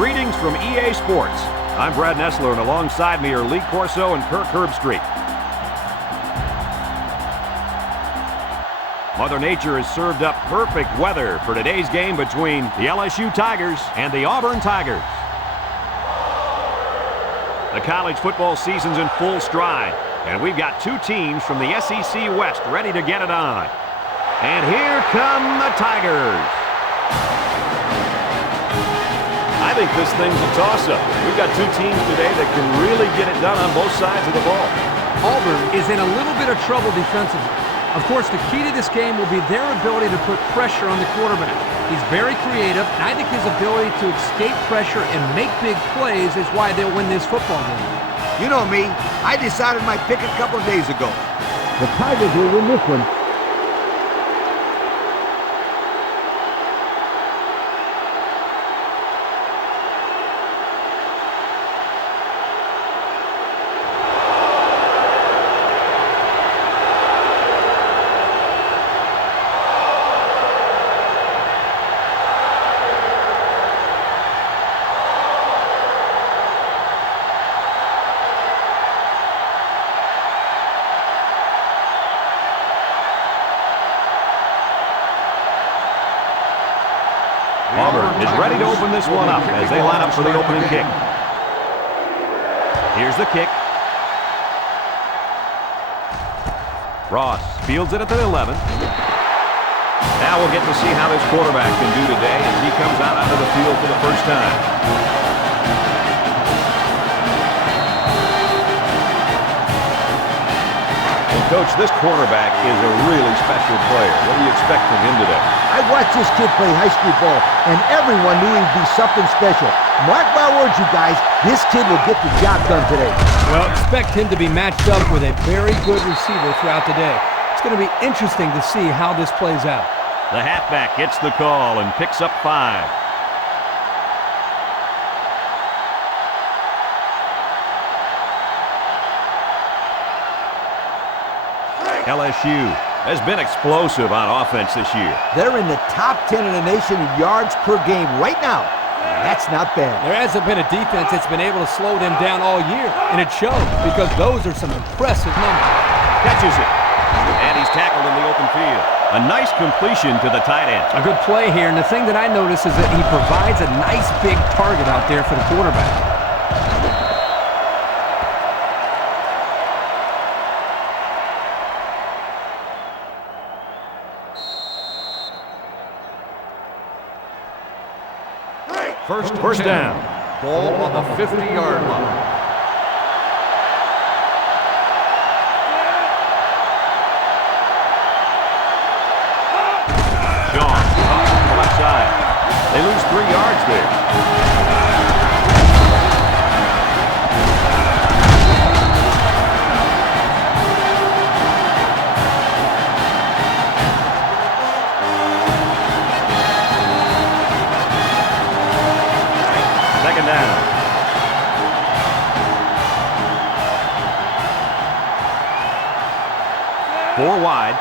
Greetings from EA Sports. I'm Brad Nessler, and alongside me are Lee Corso and Kirk Herbstreit. Mother Nature has served up perfect weather for today's game between the LSU Tigers and the Auburn Tigers. The college football season's in full stride, and we've got two teams from the SEC West ready to get it on. And here come the Tigers. I think this thing's a toss-up. We've got two teams today that can really get it done on both sides of the ball. Auburn is in a little bit of trouble defensively. Of course, the key to this game will be their ability to put pressure on the quarterback. He's very creative, and I think his ability to escape pressure and make big plays is why they'll win this football game. You know me, I decided my pick a couple of days ago. The Tigers will win this one. Auburn is ready to open this one up as they line up for the opening kick. Here's the kick. Ross fields it at the 11. Now we'll get to see how this quarterback can do today as he comes out onto the field for the first time. Coach, this quarterback is a really special player. What do you expect from him today? I watched this kid play high school ball, and everyone knew he'd be something special. Mark my words, you guys, this kid will get the job done today. Well, expect him to be matched up with a very good receiver throughout the day. It's going to be interesting to see how this plays out. The halfback gets the call and picks up 5. LSU has been explosive on offense this year. They're in the top 10 in the nation in yards per game right now. That's not bad. There hasn't been a defense that's been able to slow them down all year, and it shows because those are some impressive numbers. Catches it, and he's tackled in the open field. A nice completion to the tight end. A good play here, and the thing that I notice is that he provides a nice big target out there for the quarterback. First down. Ball on the 50-yard line. Sean on the left side. They lose 3 yards there. Second down. Four wide.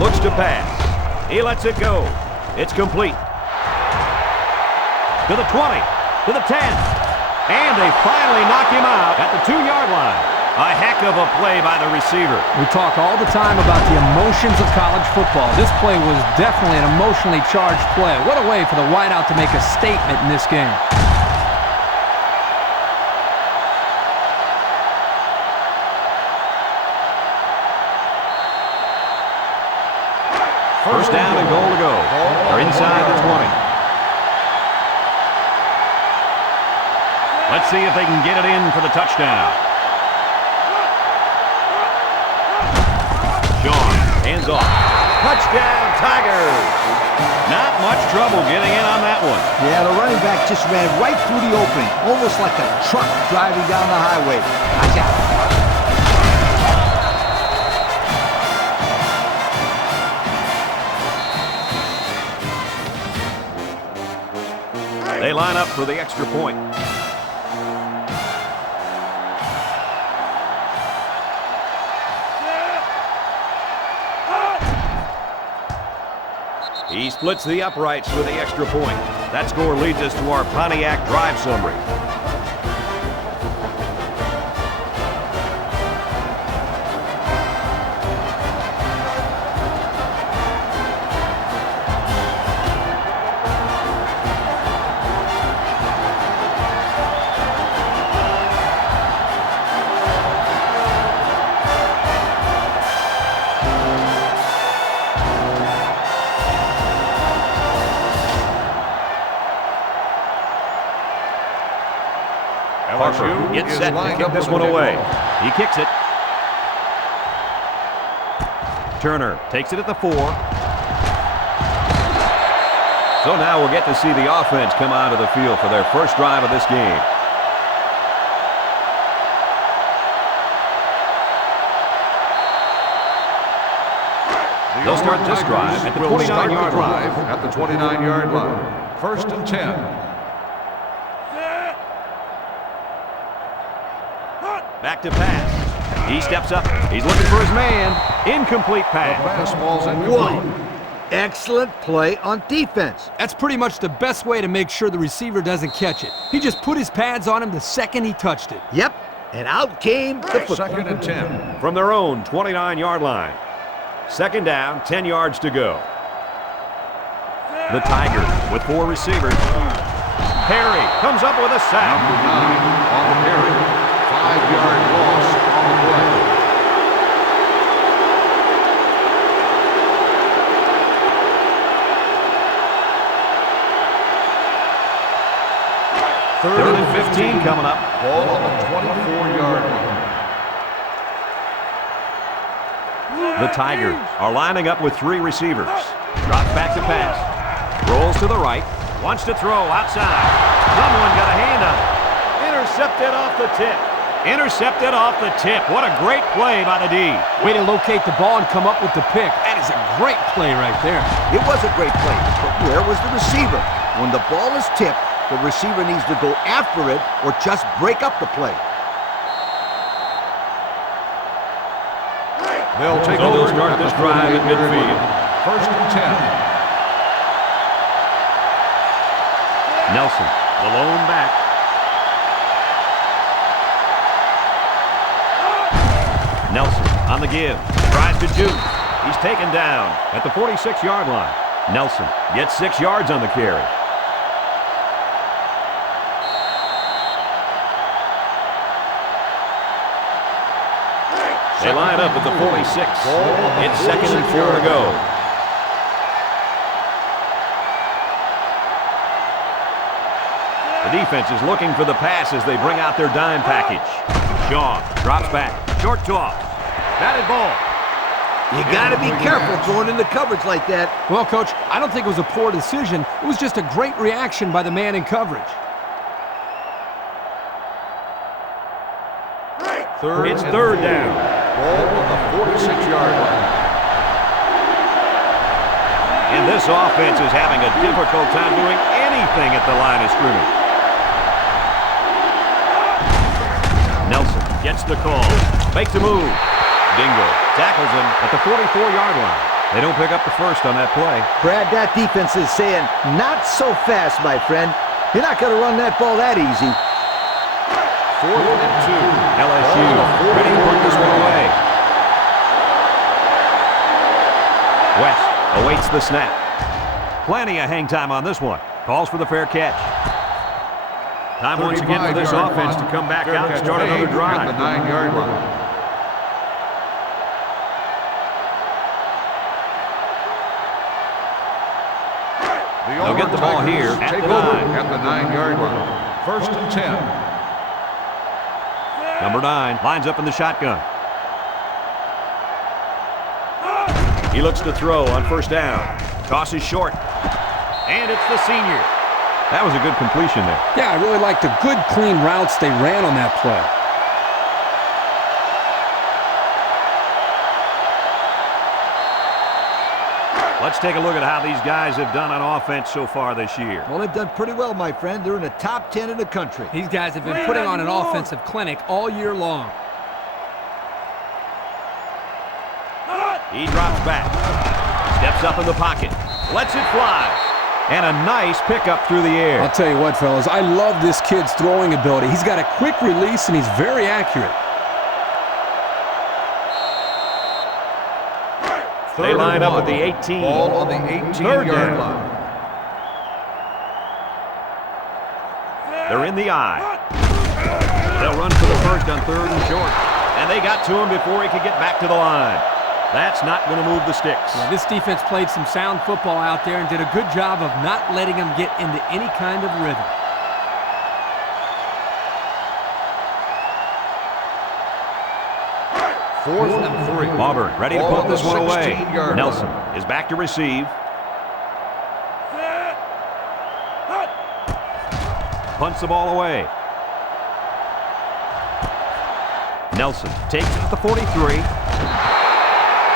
Looks to pass. He lets it go. It's complete. To the 20. To the 10. And they finally knock him out at the 2-yard line. A heck of a play by the receiver. We talk all the time about the emotions of college football. This play was definitely an emotionally charged play. What a way for the wideout to make a statement in this game. First down and goal to go. They're inside the 20. Let's see if they can get it in for the touchdown. Hands off. Touchdown, Tigers. Not much trouble getting in on that one. Yeah, the running back just ran right through the opening, almost like a truck driving down the highway. Watch out. They line up for the extra point. He splits the uprights with the extra point. That score leads us to our Pontiac drive summary. Parker gets set to kick this one away. He kicks it. Turner takes it at the 4. So now we'll get to see the offense come out of the field for their first drive of this game. They'll start this drive at the 29-yard line. At the 29-yard line. First and 10. Back to pass. He steps up. He's looking for his man. Incomplete pass. Fastball's incomplete. Whoa. Excellent play on defense. That's pretty much the best way to make sure the receiver doesn't catch it. He just put his pads on him the second he touched it. Yep, and out came the football. Second and 10. From their own 29-yard line. Second down, 10 yards to go. The Tigers with 4 receivers. Perry comes up with a sack. Number 9 on the carry. 5-yard loss on the play. Third and 15 coming up. Ball on the 24-yard line. The Tigers are lining up with 3 receivers. Drops back to pass. Rolls to the right. Wants to throw outside. Someone got a hand on it. Intercepted off the tip. Intercepted off the tip. What a great play by the D. Way to locate the ball and come up with the pick. That is a great play right there. It was a great play, but where was the receiver? When the ball is tipped, the receiver needs to go after it or just break up the play. They'll take So over they'll start this drive at midfield. First and 10. Nelson, the lone back. Nelson on the give. Tries to juke. He's taken down at the 46-yard line. Nelson gets 6 yards on the carry. They line up at the 46. It's second and 4 to go. The defense is looking for the pass as they bring out their dime package. Shaw drops back. Short toss. Batted ball. You got to be careful throwing in the coverage like that. Well, Coach, I don't think it was a poor decision. It was just a great reaction by the man in coverage. It's third down. Ball on the 46-yard line. And this offense is having a difficult time doing anything at the line of scrimmage. Nelson gets the call. Makes a move. Dingo tackles him at the 44-yard line. They don't pick up the first on that play. Brad, that defense is saying, not so fast, my friend. You're not going to run that ball that easy. Fourth and 2. LSU ready to put this one away. West awaits the snap. Plenty of hang time on this one. Calls for the fair catch. Time once again for this offense to come back out and start another drive. At the 9-yard line. They'll get the ball here at the 9. At the 9-yard line. First and 10. Number 9 lines up in the shotgun. He looks to throw on first down. Toss is short. And it's the senior. That was a good completion there. Yeah, I really liked the good, clean routes they ran on that play. Let's take a look at how these guys have done on offense so far this year. Well, they've done pretty well, my friend. They're in the top 10 in the country. These guys have been putting on an offensive clinic all year long. He drops back. Steps up in the pocket. Lets it fly. And a nice pickup through the air. I'll tell you what, fellas, I love this kid's throwing ability. He's got a quick release, and he's very accurate. They line up at the 18. Ball on the 18-yard line. They're in the eye. They'll run for the first on 3rd and short. And they got to him before he could get back to the line. That's not going to move the sticks. Yeah, this defense played some sound football out there and did a good job of not letting them get into any kind of rhythm. Fourth and 3. Auburn ready to Ball put this on the one away. 16-yard Nelson line. is back to receive. Punts the ball away. Nelson takes it at the 43.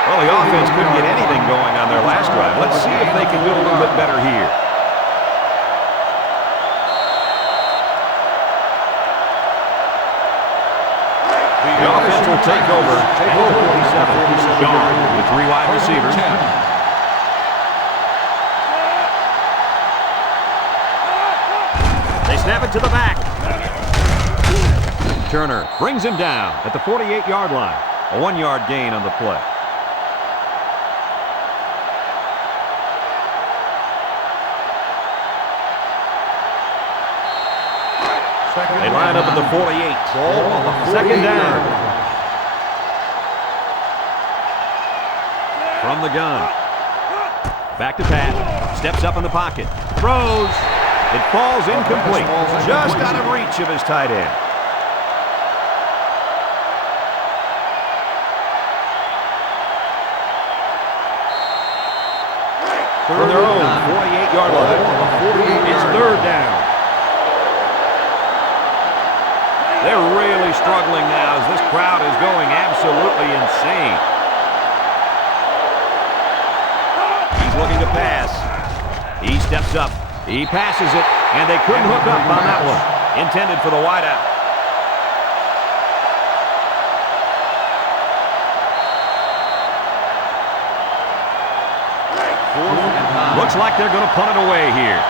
Well, the offense couldn't get anything going on their last drive. Let's see if they can do a little bit better here. The offense will take over at the 47. Sean with 3 wide receivers. They snap it to the back. Turner brings him down at the 48-yard line. A 1-yard gain on the play. They line up at the 48. Ball on the 2nd down. 48-yard line. From the gun. Back to Pat. Steps up in the pocket. Throws. It falls incomplete. Just out of reach of his tight end. From their own 48-yard line. It's 3rd down. They're really struggling now as this crowd is going absolutely insane. He's looking to pass. He steps up. He passes it, and they couldn't hook up on that one. Intended for the wideout. Looks like they're going to punt it away here.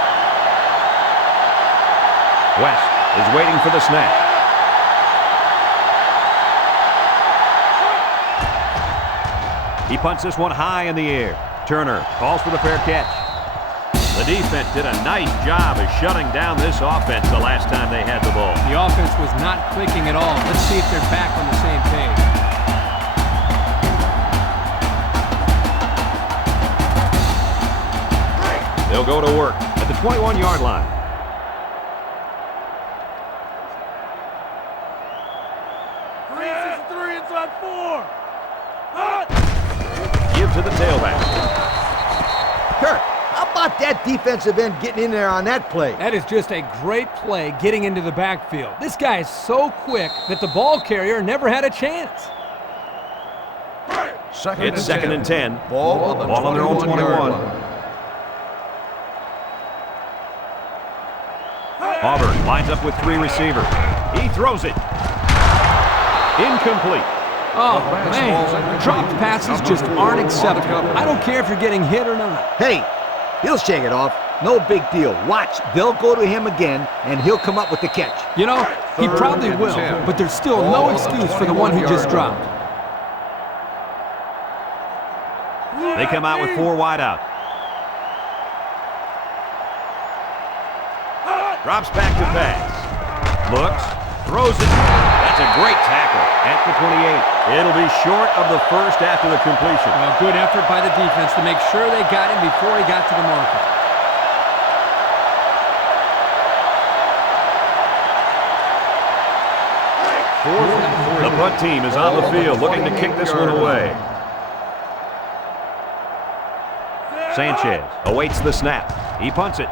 West is waiting for the snap. He punts this one high in the air. Turner calls for the fair catch. The defense did a nice job of shutting down this offense the last time they had the ball. The offense was not clicking at all. Let's see if they're back on the same page. They'll go to work at the 21-yard line. Give to the tailback. Kurt, how about that defensive end getting in there on that play? That is just a great play getting into the backfield. This guy is so quick that the ball carrier never had a chance. It's 2nd and 10. Ball on their own 21. Auburn lines up with 3 receivers. He throws it. Incomplete. Oh, man. Dropped passes just aren't acceptable. I don't care if you're getting hit or not. Hey, he'll shake it off. No big deal. Watch, they'll go to him again, and he'll come up with the catch. You know, he probably will, but there's still no excuse for the one who just dropped. They come out with 4 wide out. Drops back to pass. Looks. Throws it. That's a great tackle at the 28. It'll be short of the first after the completion. Well, good effort by the defense to make sure they got him before he got to the marker. The punt team is on the field looking to kick this one away. Sanchez awaits the snap. He punts it.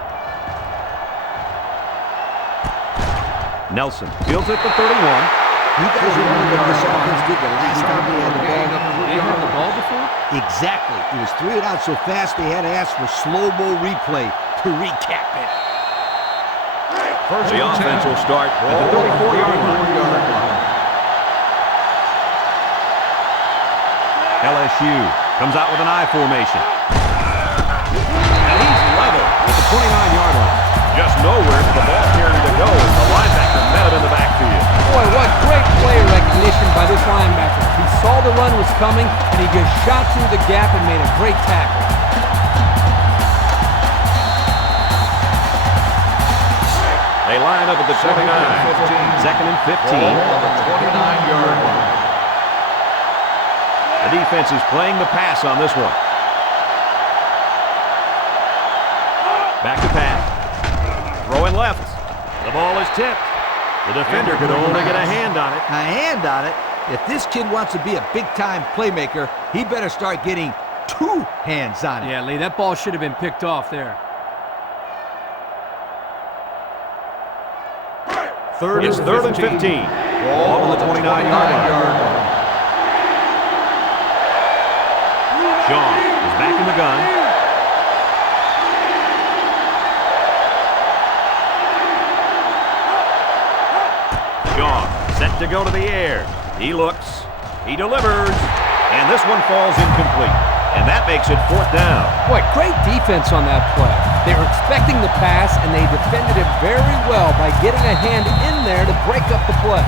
Nelson fields at the 31. You guys remember what this offense did the last time they had the ball? They had the ball before? Exactly. It was 3 and out so fast they had to ask for slow-mo replay to recap it. The offense will start at the 34-yard line. LSU comes out with an I formation. And he's level at the 29-yard line. Just nowhere for the ball carrier to go as the linebacker met him in the backfield. Boy, what great player recognition by this linebacker. He saw the run was coming, and he just shot through the gap and made a great tackle. They line up at the 29. Second and 15. Ball on the 29-yard line. The defense is playing the pass on this one. Back to pass. Throwing left. The ball is tipped. The defender could only get a hand on it. A hand on it? If this kid wants to be a big-time playmaker, he better start getting 2 hands on it. Yeah, Lee, that ball should have been picked off there. It's third and 15. Ball on the 29-yard line. Sean is back in the gun. Sean set to go to the air. He looks. He delivers. And this one falls incomplete. And that makes it 4th down. Boy, great defense on that play. They were expecting the pass, and they defended it very well by getting a hand in there to break up the play.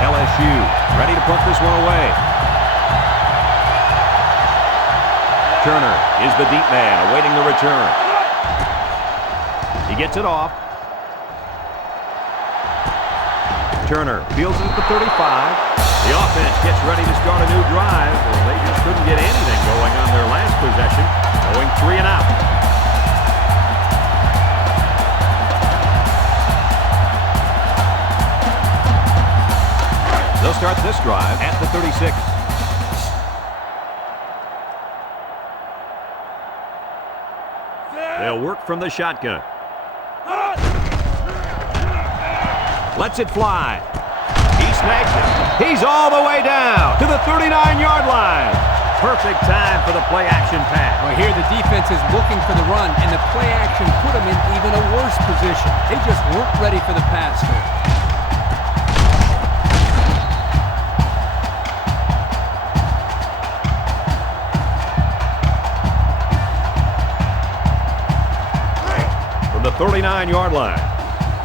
LSU ready to punt this one away. Turner is the deep man awaiting the return. He gets it off. Turner fields it at the 35. The offense gets ready to start a new drive. Well, they just couldn't get anything going on their last possession, going 3 and out. They'll start this drive at the 36. They'll work from the shotgun. Lets it fly. He snags it. He's all the way down to the 39-yard line. Perfect time for the play-action pass. Well, here the defense is looking for the run, and the play action put them in even a worse position. They just weren't ready for the pass there. From the 39-yard line,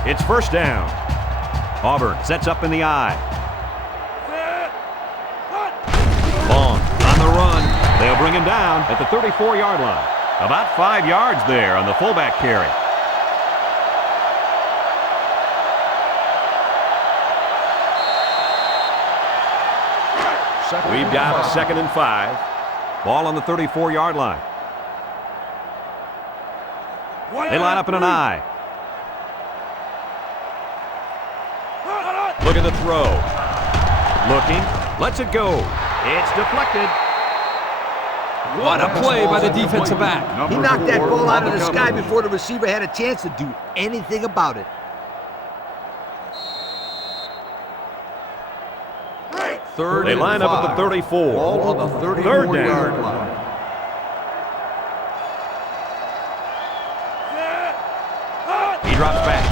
it's 1st down. Auburn sets up in the I. Long on the run. They'll bring him down at the 34-yard line. About 5 yards there on the fullback carry. We've got 2nd and 5. Ball on the 34-yard line. They line up in an I. Look at the throw. Looking. Lets it go. It's deflected. What a play by the defensive back. He knocked that ball out of the sky before the receiver had a chance to do anything about it. They line up at the 34. Ball on the 34-yard line. He drops back.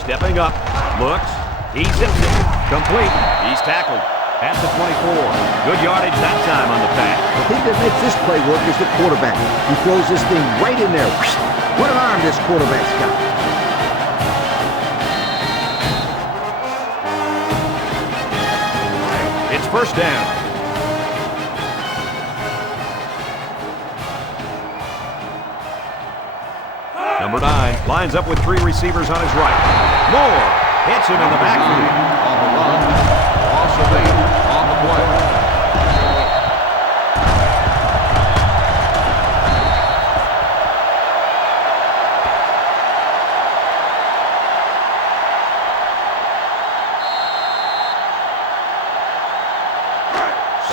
Stepping up. Looks. He zips it. Complete. He's tackled at the 24. Good yardage that time on the pass. The thing that makes this play work is the quarterback. He throws this thing right in there. What an arm this quarterback's got. It's 1st down. Number 9 lines up with 3 receivers on his right. Moore hits him in the backfield. On the run. Loss of 8 on the play.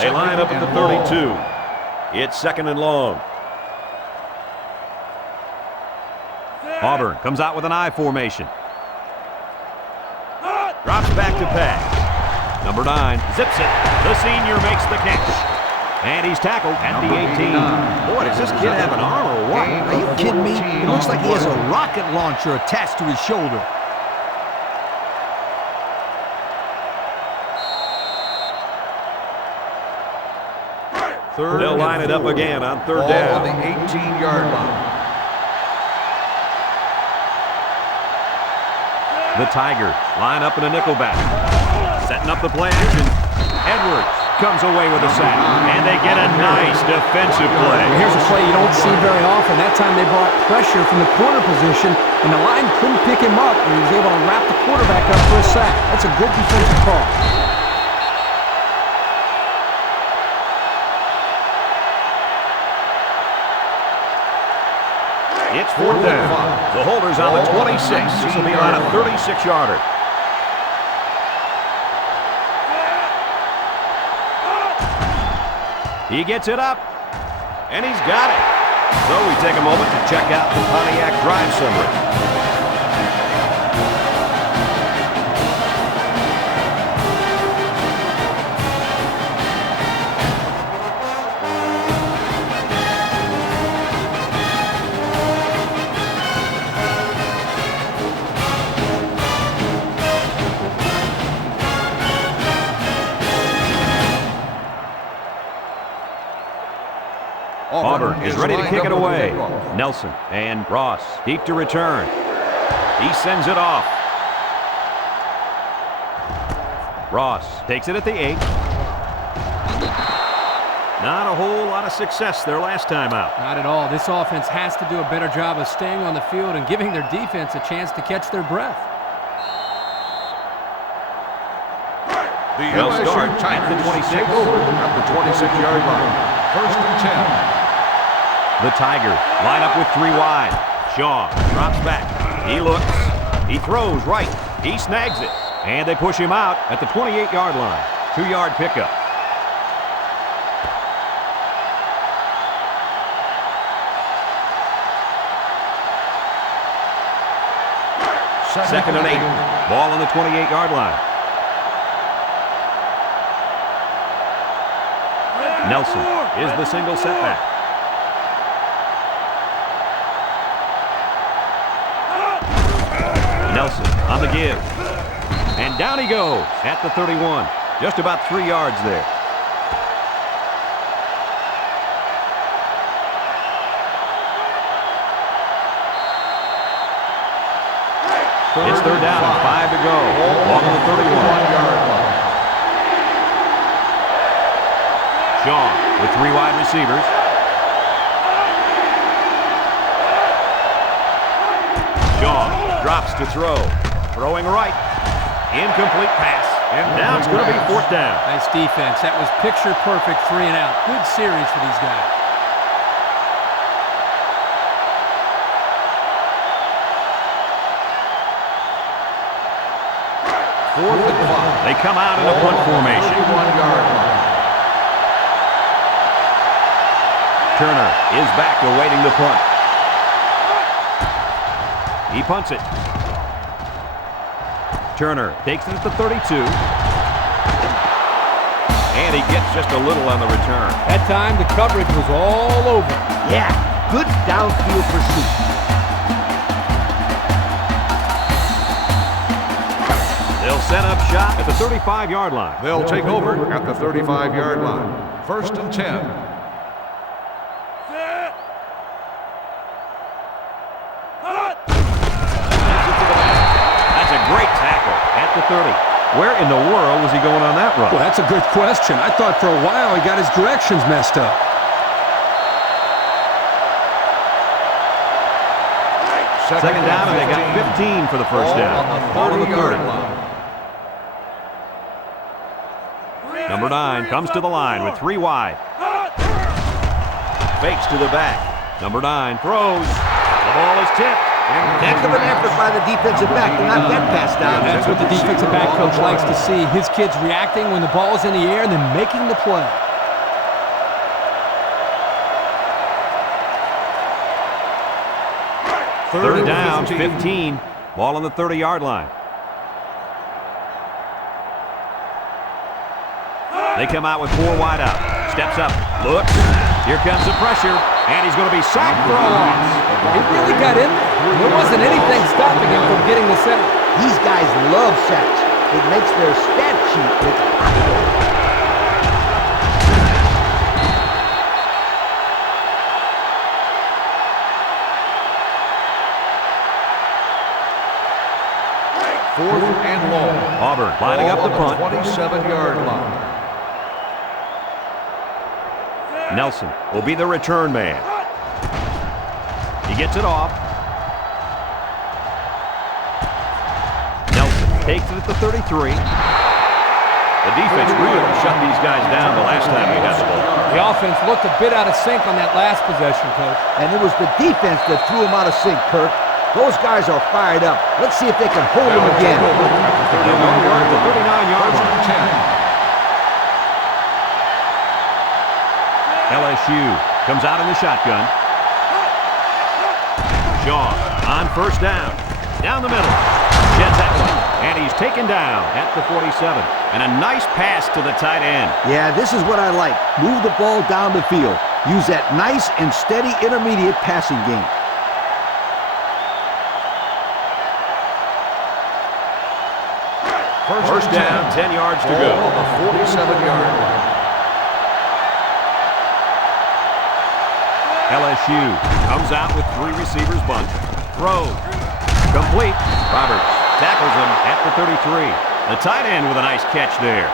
They line up at the 32. It's 2nd and long. Auburn comes out with an I formation. Drops back to pass. Number 9 zips it. The senior makes the catch. And he's tackled at the 18. Boy, does this kid have an arm or what? Are you kidding me? It looks like he has a rocket launcher attached to his shoulder. They'll line it up again on third Ball down. on the 18-yard line. The Tigers line up in a nickelback. Setting up the play action. Edwards comes away with a sack. And they get a nice defensive play. Well, here's a play you don't see very often. That time they brought pressure from the corner position, and the line couldn't pick him up, and he was able to wrap the quarterback up for a sack. That's a good defensive call. It's fourth down. The holder's on the 26. This will be about a 36-yarder. He gets it up, and he's got it. So we take a moment to check out the Pontiac drive summary. Auburn is ready to kick it away. Nelson and Ross deep to return. He sends it off. Ross takes it at the 8. Not a whole lot of success their last time out. Not at all. This offense has to do a better job of staying on the field and giving their defense a chance to catch their breath. The They'll LSU start at the 26. take over at the 26-yard line. First and 10. The Tigers line up with 3 wide. Shaw drops back. He looks. He throws right. He snags it. And they push him out at the 28-yard line. 2-yard pickup. Second and 8. Ball on the 28-yard line. Nelson is the single setback. Nelson on the give. And down he goes at the 31. Just about 3 yards there. It's third down, 5 to go. Ball on the 31-yard line. Shaw with 3 wide receivers. Shaw drops to throw. Throwing right. Incomplete pass. And now it's going to be fourth down. Nice defense. That was picture perfect 3 and out. Good series for these guys. Fourth and 5. They come out in a punt formation. 31-yard line. Turner is back awaiting the punt. He punts it. Turner takes it at the 32. And he gets just a little on the return. That time the coverage was all over. Yeah, good downfield pursuit. They'll set up shop at the 35-yard line. They'll take over at the 35-yard line. First and 10. Great tackle at the 30. Where in the world was he going on that run? Well, that's a good question. I thought for a while he got his directions messed up. Second down, and they got 15 for the first down. Ball on the 30-yard line. Number 9 comes to the line with 3 wide. Fakes to the back. Number 9 throws. The ball is tipped. Heck of an effort by the defensive back to knock that pass down. That's what the defensive back coach likes to see. His kids reacting when the ball's in the air and then making the play. Third down, 15. Ball on the 30-yard line. They come out with 4 wide out. Steps up, looks. Here comes the pressure, and he's going to be sacked for a loss. He really got in there. There wasn't anything stopping him from getting the sack. These guys love sacks. It makes their stat sheet look hot. Auburn lining up the punt. 27-yard line. Nelson will be the return man. He gets it off. Nelson takes it at the 33. The defense really shut these guys down the last time we had the ball. The offense looked a bit out of sync on that last possession, Coach. And it was the defense that threw him out of sync, Kirk. Those guys are fired up. Let's see if they can hold him again. The 39-yard line. LSU comes out in the shotgun. Shaw on first down. Down the middle. Sheds that one. And he's taken down at the 47. And a nice pass to the tight end. Yeah, this is what I like. Move the ball down the field. Use that nice and steady intermediate passing game. First down, 10 yards to go. On the 47-yard line. LSU comes out with 3 receivers bunch. Throw. Complete. Roberts tackles him at the 33. The tight end with a nice catch there.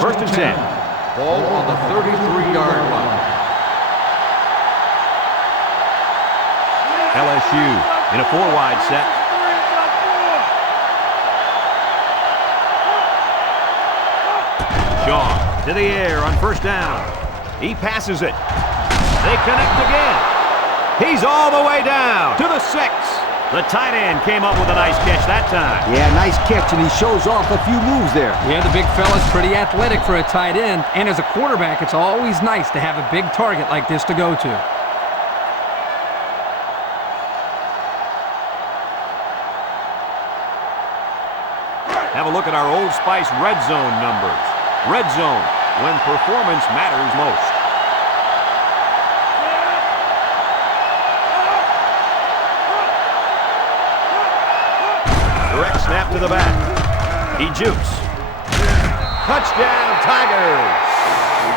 First and 10. Ball on the 33-yard line. LSU in a 4-wide set. Shaw to the air on first down. He passes it. They connect again. He's all the way down to the 6. The tight end came up with a nice catch that time. Yeah, nice catch, and he shows off a few moves there. Yeah, the big fella's pretty athletic for a tight end. And as a quarterback, it's always nice to have a big target like this to go to. Have a look at our Old Spice red zone numbers. Red zone, when performance matters most. Direct snap to the back. He jukes. Touchdown, Tigers!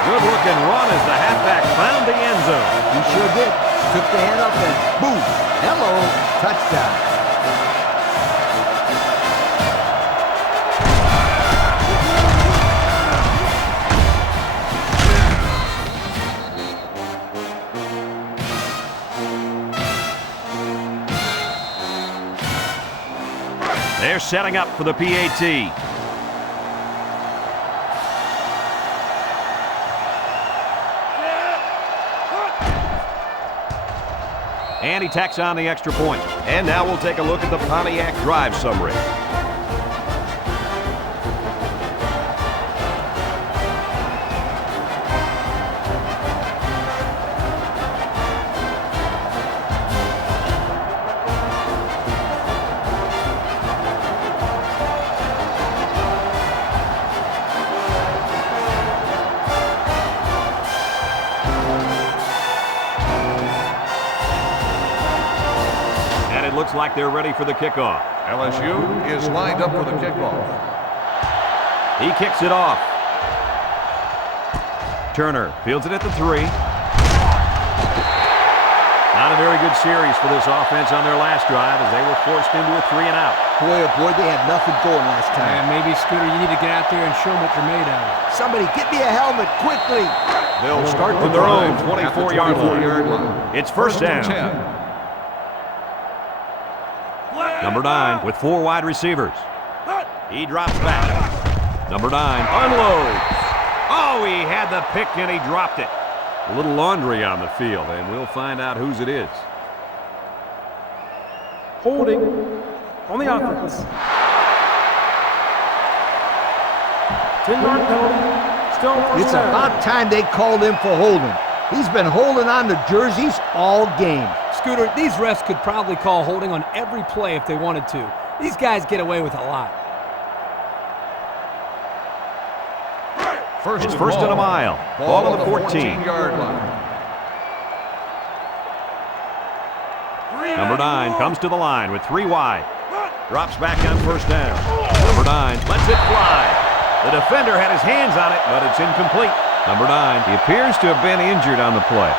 Good-looking run as the halfback found the end zone. He sure did. Took the hand up and boom. Hello, touchdown. They're setting up for the PAT. And he tacks on the extra point. And now we'll take a look at the Pontiac drive summary. Looks like they're ready for the kickoff. LSU is lined up for the kickoff. He kicks it off. Turner fields it at the 3. Not a very good series for this offense on their last drive as they were forced into a 3 and out. Boy, oh boy, they had nothing going last time. And maybe, Scooter, you need to get out there and show them what you're made out of. Somebody get me a helmet quickly. They'll start from their own 24-yard line. It's first down. 10. Number 9 with 4 wide receivers. He drops back. Number 9 unloads. Oh, he had the pick and he dropped it. A little laundry on the field, and we'll find out whose it is. Holding on the offense. 10-yard penalty. Still first It's down. about time they called him for holding. He's been holding on to jerseys all game. Scooter, these refs could probably call holding on every play if they wanted to. These guys get away with a lot. It's first and a mile. Ball on the 14-yard line. Number 9 comes to the line with 3 wide. Drops back on first down. Number 9 lets it fly. The defender had his hands on it, but it's incomplete. Number 9, he appears to have been injured on the play.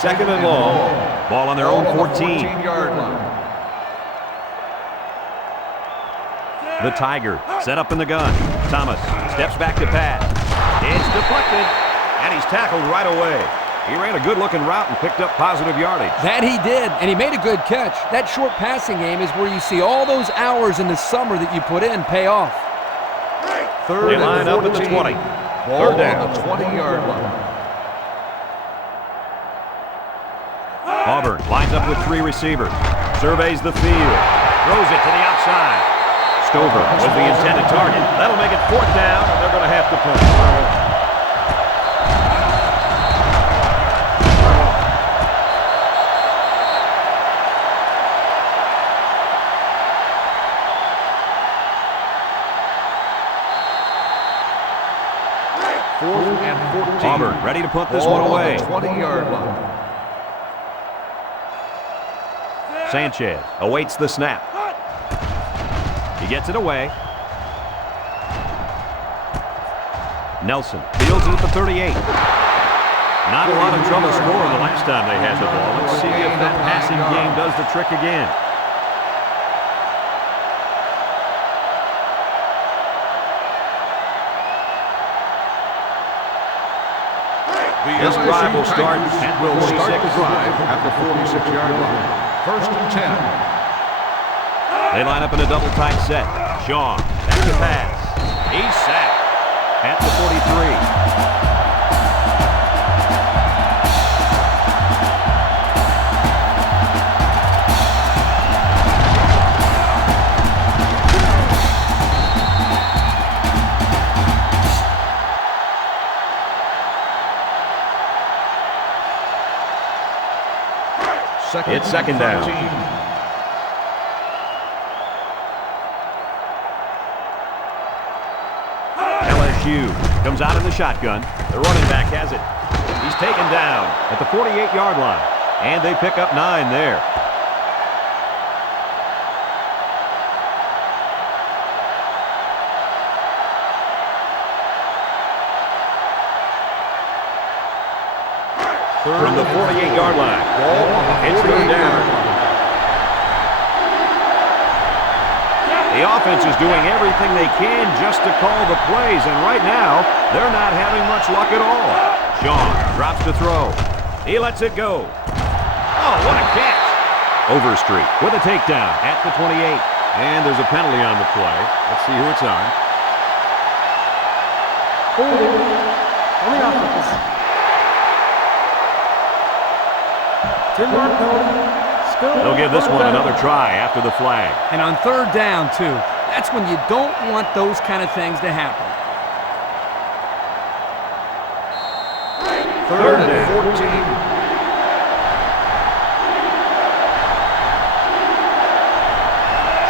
Second and long. Ball on their own 14-yard line. The Tiger set up in the gun. Thomas steps back to pass. It's deflected, and he's tackled right away. He ran a good-looking route and picked up positive yardage. That he did, and he made a good catch. That short passing game is where you see all those hours in the summer that you put in pay off. They line up at the 20. Third down. On the 20-yard line. Auburn lines up with 3 receivers. Surveys the field. Throws it to the outside. Stover was the intended target. That'll make it 4th down, and they're going to have to punt. Fourth and 14. Auburn ready to punt this one away. 20-yard line. Sanchez awaits the snap. He gets it away. Nelson fields it at the 38. Not a lot of trouble scoring the last time they had the ball. Let's see if that passing game does the trick again. This drive will start at the 46. At the 46-yard line. First and 10. They line up in a double tight set. Shaw back to pass. He's sacked at the 43. It's second down. LSU comes out in the shotgun. The running back has it. He's taken down at the 48-yard line. And they pick up 9 there. From the 48-yard line. It's 3rd down. The offense is doing everything they can just to call the plays, and right now, they're not having much luck at all. Shaw drops to throw. He lets it go. Oh, what a catch. Overstreet with a takedown at the 28. And there's a penalty on the play. Let's see who it's on. Holding on the offense. 10-yard penalty. They'll give this one another try after the flag. And on 3rd down, too. That's when you don't want those kind of things to happen. 3rd and 14.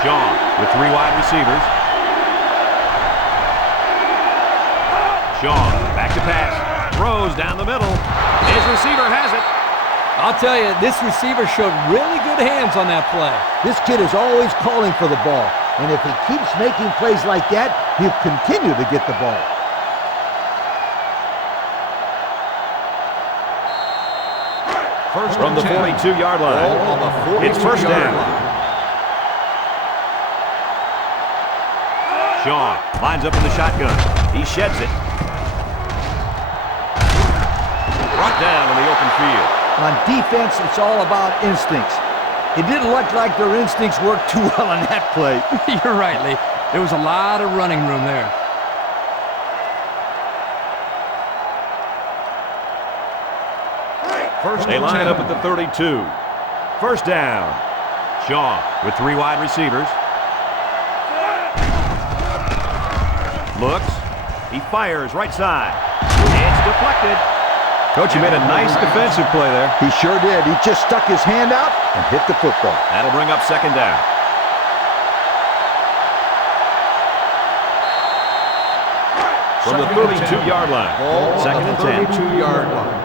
Shaw with 3 wide receivers. Shaw back to pass. Throws down the middle. His receiver has it. I'll tell you, this receiver showed really good hands on that play. This kid is always calling for the ball, and if he keeps making plays like that, he'll continue to get the ball. From the 42-yard line. It's 1st down. Shaw lines up in the shotgun. He sheds it. Brought down in the open field. On defense, it's all about instincts. It didn't look like their instincts worked too well on that play. You're right, Lee. There was a lot of running room there. They line up at the 32. 1st down. Shaw with 3 wide receivers. Looks. He fires right side. It's deflected. Coach, he made a nice defensive play there. He sure did. He just stuck his hand out and hit the football. That'll bring up 2nd down. from the 32-yard line. Ball on Second the and 10. 32-yard line.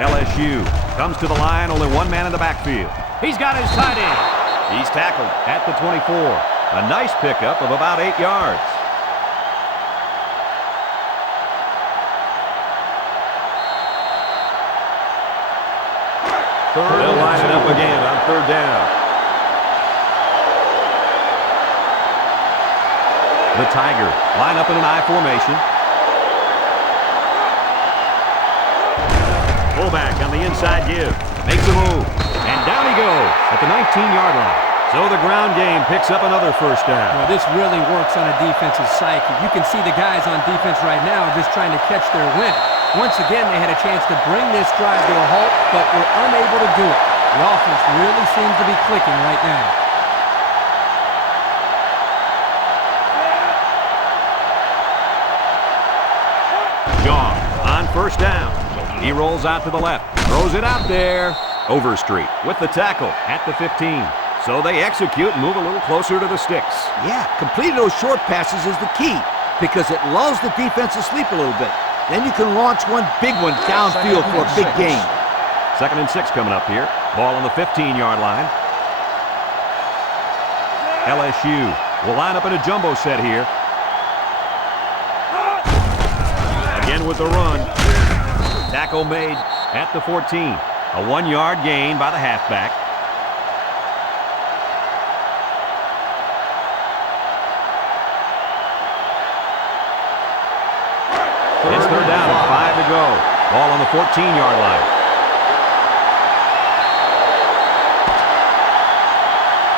LSU comes to the line, only one man in the backfield. He's got his tight end. He's tackled at the 24. A nice pickup of about 8 yards. They'll line it up again on third down. The Tigers line up in an I formation. Fullback on the inside give. Makes a move. And down he goes at the 19-yard line. So the ground game picks up another first down. Well, this really works on a defensive psyche. You can see the guys on defense right now just trying to catch their wind. Once again, they had a chance to bring this drive to a halt, but were unable to do it. The offense really seems to be clicking right now. Shaw on first down. He rolls out to the left. Throws it out there. Overstreet with the tackle at the 15. So they execute and move a little closer to the sticks. Yeah, completing those short passes is the key because it lulls the defense to sleep a little bit. Then you can launch one big one downfield for a big gain. 2nd and 6 coming up here. Ball on the 15-yard line. LSU will line up in a jumbo set here. Again with the run. Tackle made at the 14. A 1-yard gain by the halfback. It's third down and 5 to go. Ball on the 14-yard line.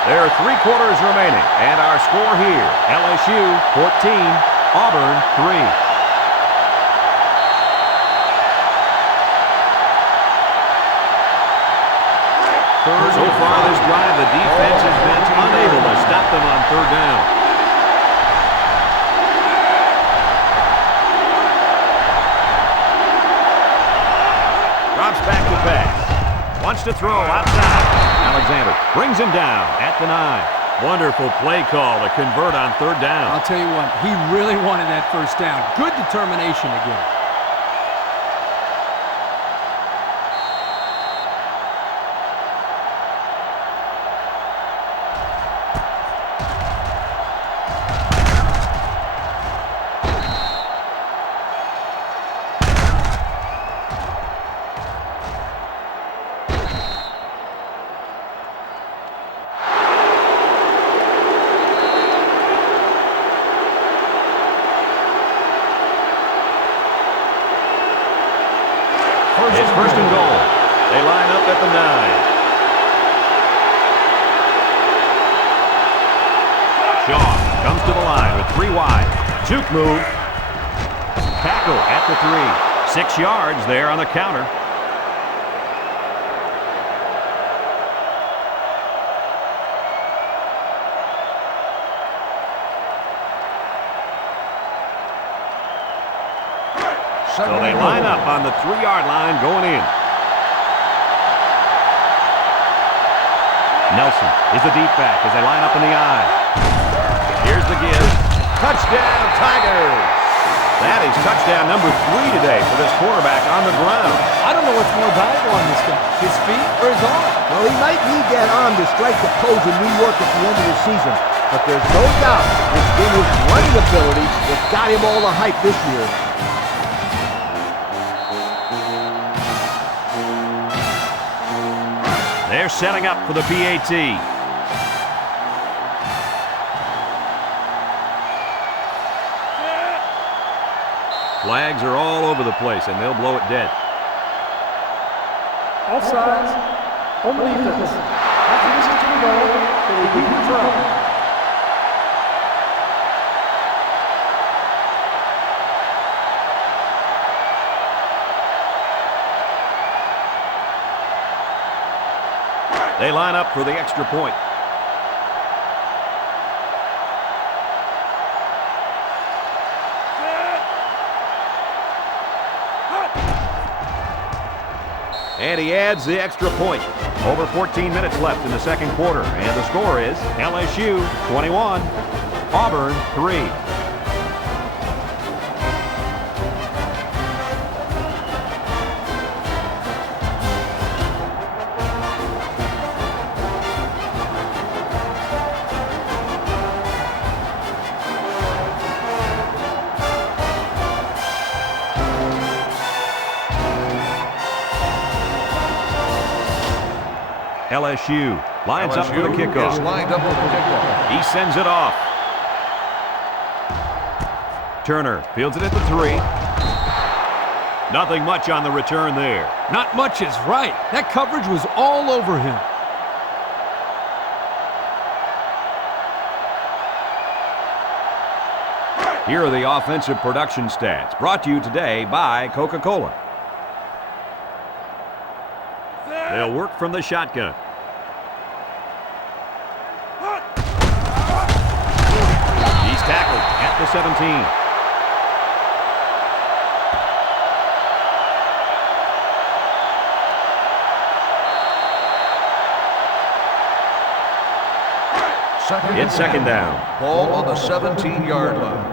There are 3 quarters remaining, and our score here, LSU 14, Auburn 3. So far this drive, the defense has been unable to stop them on third down. Drops back to pass. Wants to throw outside. Alexander brings him down at the 9. Wonderful play call to convert on third down. I'll tell you what, he really wanted that first down. Good determination again. It's first and goal. They line up at the 9. Shaw comes to the line with 3 wide. Juke move. Tackle at the 3. 6 yards there on the counter. So they line up on the 3-yard line going in. Nelson is the deep back as they line up in the I. Here's the give. Touchdown, Tigers! That is touchdown number 3 today for this quarterback on the ground. I don't know what's more valuable on this guy, his feet or his arm. Well, he might need that arm to strike the pose in New York at the end of the season, but there's no doubt it's been his running ability that got him all the hype this year. They're setting up for the PAT. Flags are all over the place, and they'll blow it dead. Offsides. On the defense. After this is to the goal, they will beat the try. They line up for the extra point. And he adds the extra point. Over 14 minutes left in the second quarter, and the score is LSU 21, Auburn 3. LSU lines up for the Is kickoff. lined up for the kickoff. He sends it off. Turner fields it at the 3. Nothing much on the return there. Not much is right. That coverage was all over him. Here are the offensive production stats, brought to you today by Coca-Cola. They'll work from the shotgun. He's tackled at the 17. It's second down. Ball on the 17-yard line.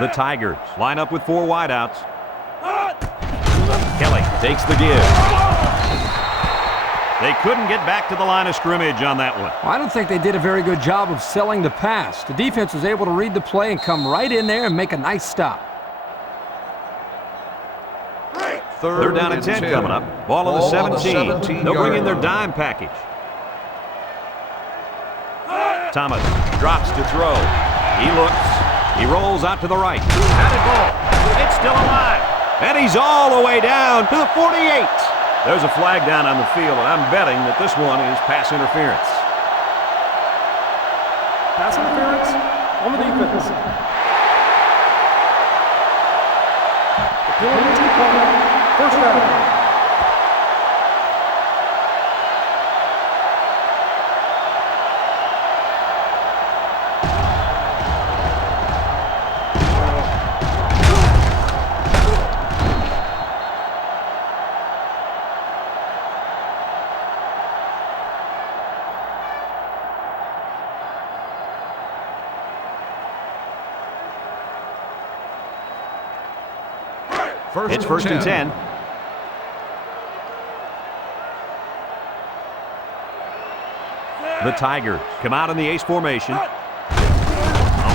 The Tigers line up with 4 wideouts. Kelly takes the give. They couldn't get back to the line of scrimmage on that one. Well, I don't think they did a very good job of selling the pass. The defense was able to read the play and come right in there and make a nice stop. Third down and 10 coming up. Ball on the 17. They'll bring in their dime package. Thomas drops to throw. He looks. He rolls out to the right. Batted ball. It's still alive. And he's all the way down to the 48. There's a flag down on the field, and I'm betting that this one is pass interference. Pass interference on the defense. The penalty is declined. First down. It's first and 10. The Tigers come out in the ace formation. Up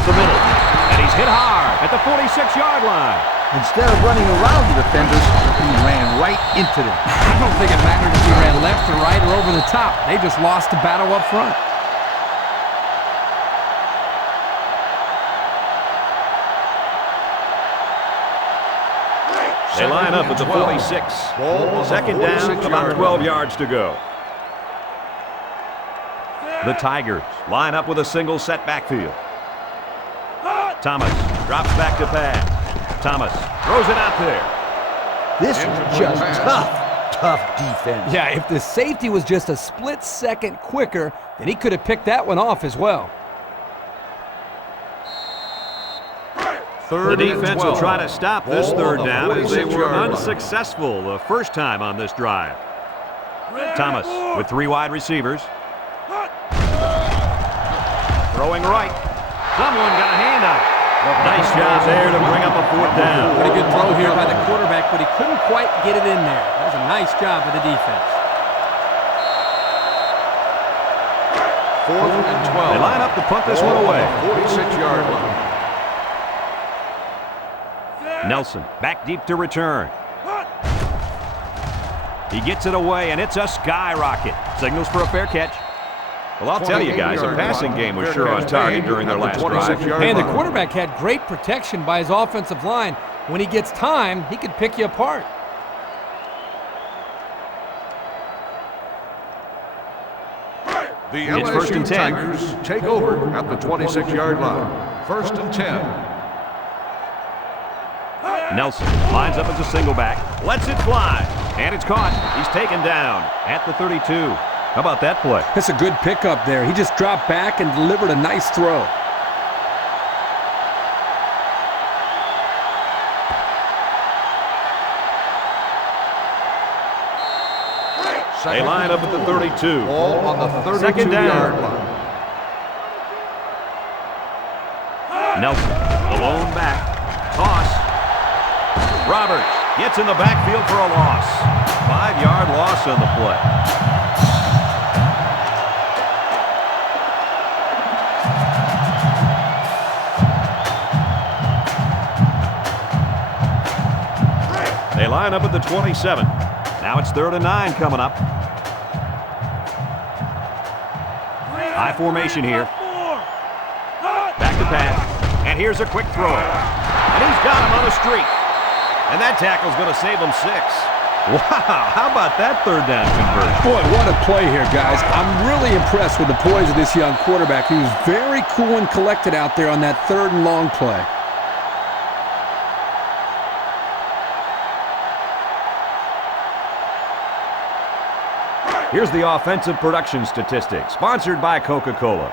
the middle. And he's hit hard at the 46-yard line. Instead of running around the defenders, he ran right into them. I don't think it mattered if he ran left or right or over the top. They just lost the battle up front. They line up at the 46. Second down, about 12 yards to go. The Tigers line up with a single set backfield. Thomas drops back to pass. Thomas throws it out there. This is just tough defense. Yeah, if the safety was just a split second quicker, then he could have picked that one off as well. The defense will try to stop this third down as they were unsuccessful the first time on this drive. Thomas with 3 wide receivers. Throwing right. Someone got a hand on it. Nice job there to bring up a 4th down. Pretty good throw here by the quarterback, but he couldn't quite get it in there. That was a nice job by the defense. 4th and 12. They line up to punt this one away. 46-yard line. Nelson back deep to return. He gets it away, and it's a skyrocket. Signals for a fair catch. Well, I'll tell you guys, the passing game was sure on target during their last drive. And the quarterback had great protection by his offensive line. When he gets time, he could pick you apart. The It's first and 10. Tigers take over at the 26-yard line. First and 10. Nelson lines up as a single back, lets it fly, and it's caught. He's taken down at the 32. How about that play? That's a good pickup there. He just dropped back and delivered a nice throw. They line up at the 32. Ball on the 32-yard line. Nelson, the lone back. Toss. Roberts gets in the backfield for a loss. 5-yard loss on the play. They line up at the 27. Now it's 3rd and 9 coming up. High formation here. Back to pass. And here's a quick throw. And he's got him on a streak. And that tackle's going to save him 6. Wow, how about that 3rd down conversion? Boy, what a play here, guys. I'm really impressed with the poise of this young quarterback. He was very cool and collected out there on that 3rd and long play. Here's the offensive production statistics, sponsored by Coca-Cola.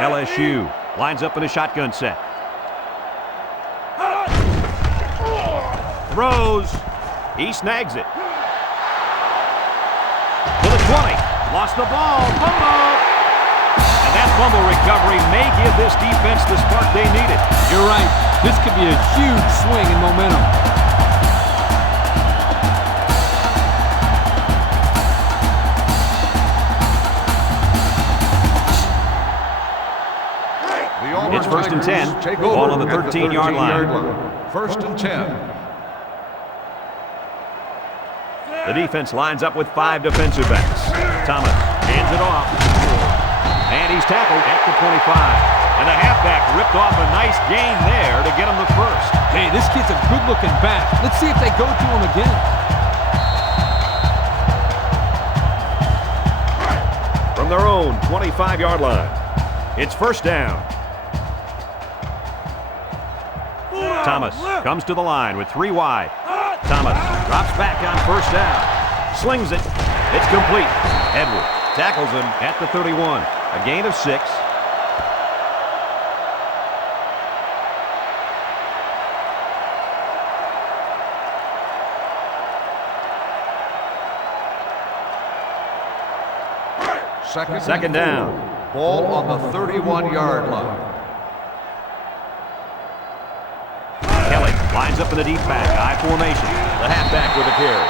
LSU lines up in a shotgun set. Throws. He snags it. To the 20. Lost the ball. Fumble. And that fumble recovery may give this defense the spark they needed. You're right. This could be a huge swing in momentum. It's 1st and 10. Ball on the 13-yard line. 1st and 10. The defense lines up with 5 defensive backs. Thomas hands it off. And he's tackled at the 25. And the halfback ripped off a nice gain there to get him the first. Hey, this kid's a good-looking back. Let's see if they go to him again. From their own 25-yard line, it's 1st down. Thomas comes to the line with 3 wide. Thomas drops back on 1st down. Slings it. It's complete. Edwards tackles him at the 31. A gain of 6. Second down. Ball on the 31-yard line. Kelly lines up in the deep back, I formation. The halfback with a carry.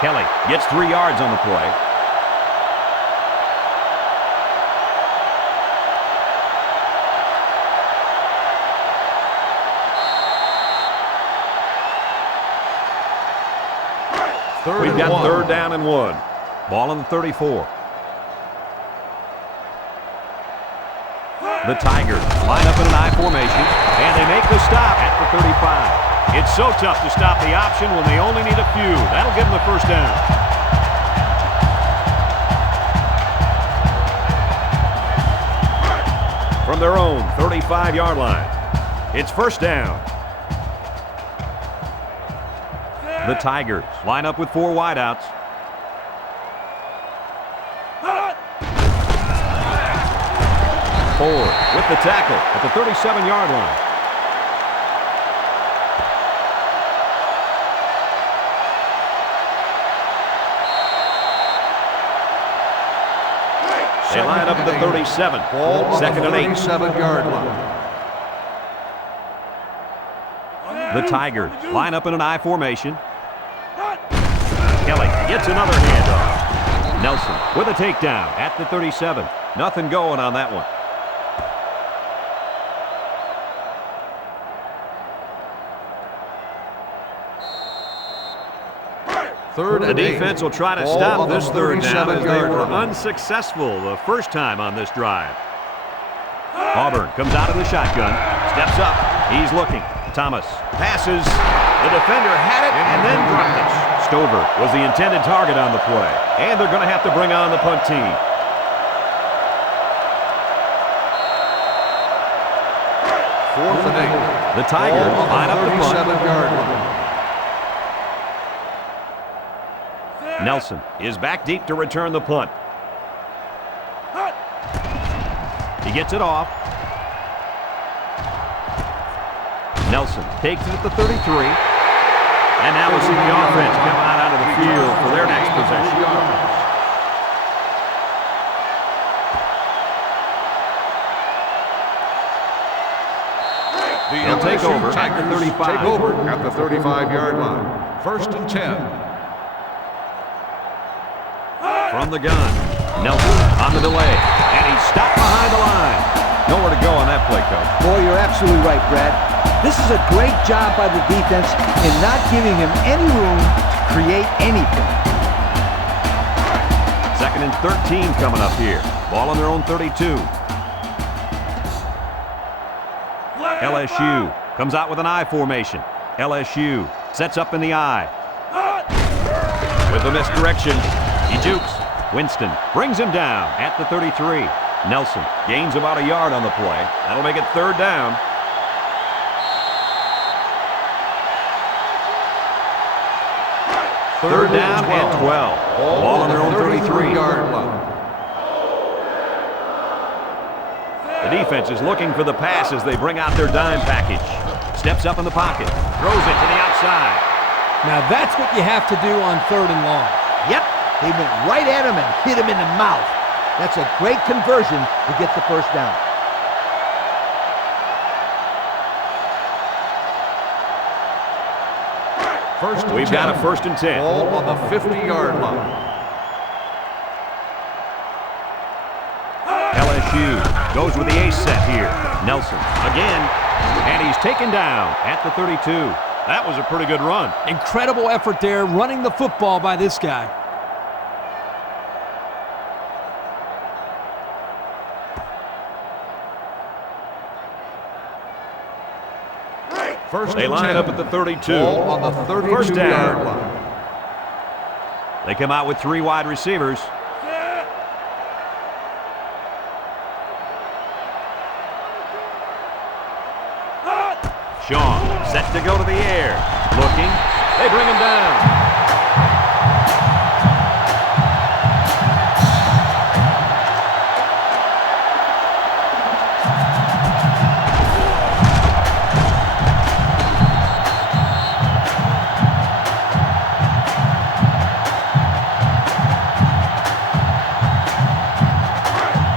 Kelly gets 3 yards on the play. We've got 3rd down and 1. Ball on the 34. The Tigers line up in an I formation, and they make the stop at the 35. It's so tough to stop the option when they only need a few. That'll give them the 1st down. From their own 35-yard line, it's 1st down. The Tigers line up with 4 wideouts. Ford with the tackle at the 37-yard line. They line up at the 37. Ball on 2nd and 8. 37-yard line. The Tigers line up in an I formation. Kelly gets another handoff. Nelson with a takedown at the 37. Nothing going on that one. The defense will try to stop this 3rd down as they were unsuccessful the first time on this drive. Auburn comes out of the shotgun, steps up, he's looking. Thomas passes, the defender had it and then dropped it. Stover was the intended target on the play, and they're going to have to bring on the punt team. Fourth and 8. The Tigers line up the punt. 37-yard line. Nelson is back deep to return the punt. He gets it off. Nelson takes it at the 33. And now we'll see the offense come out on the field for their next possession. The They'll take LSU over at the Tigers 35. take over at the 35-yard line. 1st and 10. From the gun, Nelson on the delay, and he's stopped behind the line. Nowhere to go on that play, Coach. Boy, you're absolutely right, Brad. This is a great job by the defense in not giving him any room to create anything. 2nd and 13 coming up here. Ball on their own 32. LSU comes out with an I formation. LSU sets up in the I. With the misdirection, he jukes. Winston brings him down at the 33. Nelson gains about a yard on the play. That'll make it 3rd down. Third down and 12. Ball on their own 33-yard line. The defense is looking for the pass as they bring out their dime package. Steps up in the pocket. Throws it to the outside. Now that's what you have to do on 3rd and long. Yep, they went right at him and hit him in the mouth. That's a great conversion to get the 1st down. We've got a 1st and 10. Ball on the 50-yard line. LSU goes with the ace set here. Nelson again, and he's taken down at the 32. That was a pretty good run. Incredible effort there running the football by this guy. They line up at the 32. Ball on the 32-yard line. They come out with 3 wide receivers. Sean set to go to the air. Looking. They bring him down.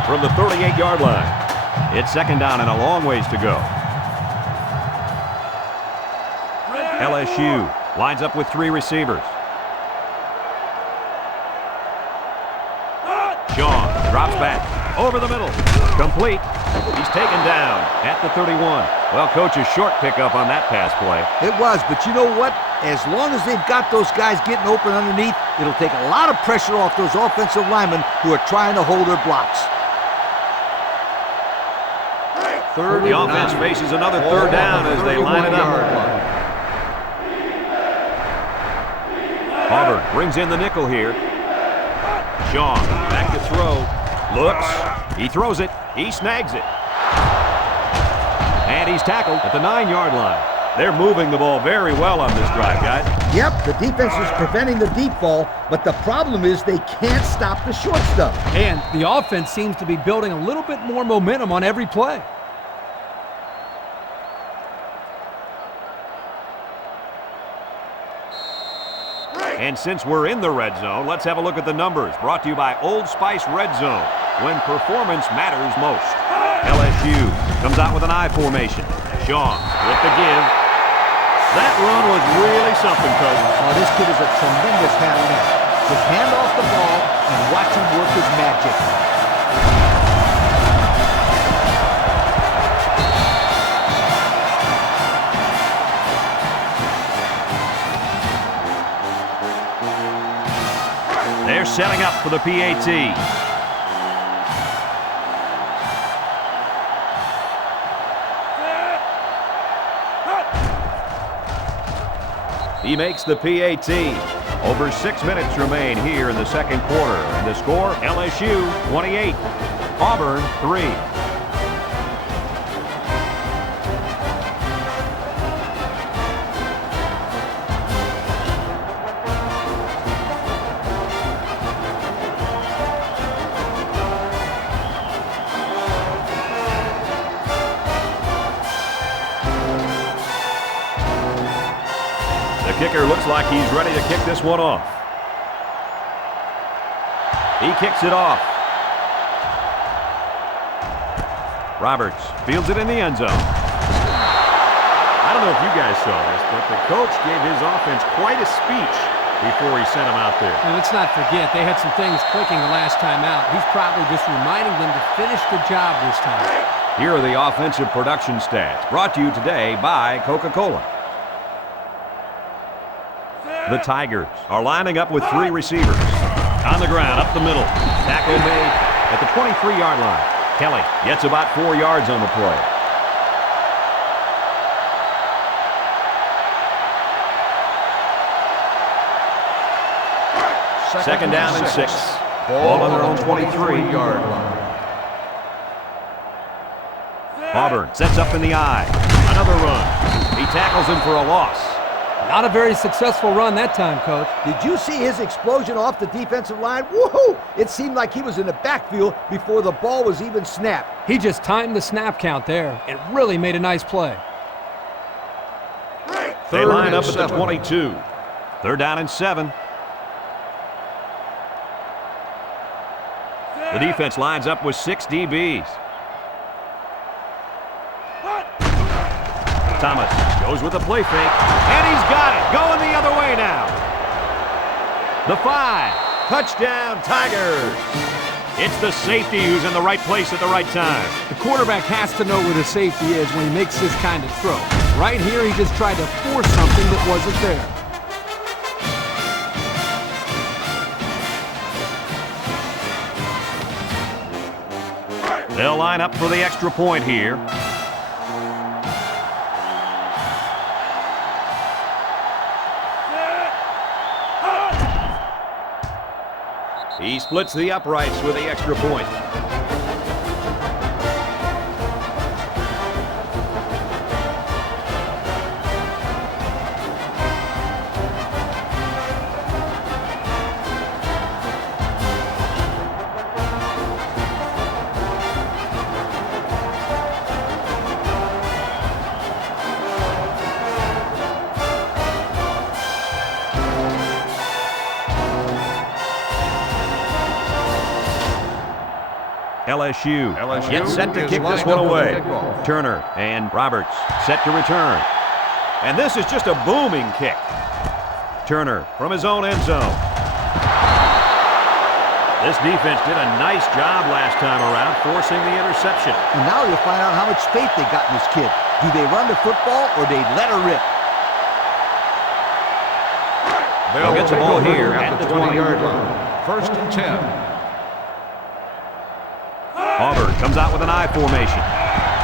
From the 38-yard line. It's 2nd down and a long ways to go. LSU lines up with 3 receivers. Sean drops back over the middle. Complete. He's taken down at the 31. Well, Coach, a short pickup on that pass play. It was, but you know what? As long as they've got those guys getting open underneath, it'll take a lot of pressure off those offensive linemen who are trying to hold their blocks. The offense faces another 3rd down as they line it up. Auburn brings in the nickel here. Sean back to throw. Looks. He throws it. He snags it. And he's tackled at the 9-yard line. They're moving the ball very well on this drive, guys. Yep, the defense is preventing the deep ball, but the problem is they can't stop the short stuff. And the offense seems to be building a little bit more momentum on every play. And since we're in the red zone, let's have a look at the numbers. Brought to you by Old Spice Red Zone, when performance matters most. LSU comes out with an I formation. Sean with the give. That run was really something, Coach. Oh, this kid is a tremendous halfback. Just hand off the ball and watch him work his magic. They're setting up for the PAT. He makes the PAT. Over 6 minutes remain here in the 2nd quarter. And the score, LSU 28, Auburn 3. The The kicker looks like he's ready to kick this one off. He kicks it off. Roberts fields it in the end zone. I don't know if you guys saw this, but the coach gave his offense quite a speech before he sent them out there. And let's not forget, they had some things clicking the last time out. He's probably just reminding them to finish the job this time. Here are the offensive production stats, brought to you today by Coca-Cola. The Tigers are lining up with 3 receivers. On the ground, up the middle. Tackle made at the 23-yard line. Kelly gets about 4 yards on the play. Second down and 6. Ball on their own 23-yard line. Auburn sets up in the eye. Another run. He tackles him for a loss. Not a very successful run that time, Coach. Did you see his explosion off the defensive line? Woohoo! It seemed like he was in the backfield before the ball was even snapped. He just timed the snap count there. It really made a nice play. They line up at the 22. Third down and 7. The defense lines up with 6 DBs. Thomas goes with a play fake, and he's got it. Going the other way now. The 5. Touchdown, Tigers. It's the safety who's in the right place at the right time. The quarterback has to know where the safety is when he makes this kind of throw. Right here, he just tried to force something that wasn't there. They'll line up for the extra point here. He splits the uprights with the extra point. LSU gets set to kick this one away. Turner and Roberts set to return. And this is just a booming kick. Turner from his own end zone. This defense did a nice job last time around forcing the interception. And now you'll find out how much faith they got in this kid. Do they run the football or they let her rip? They'll get the ball here at the 20-yard line. First and 10. Auburn comes out with an I formation.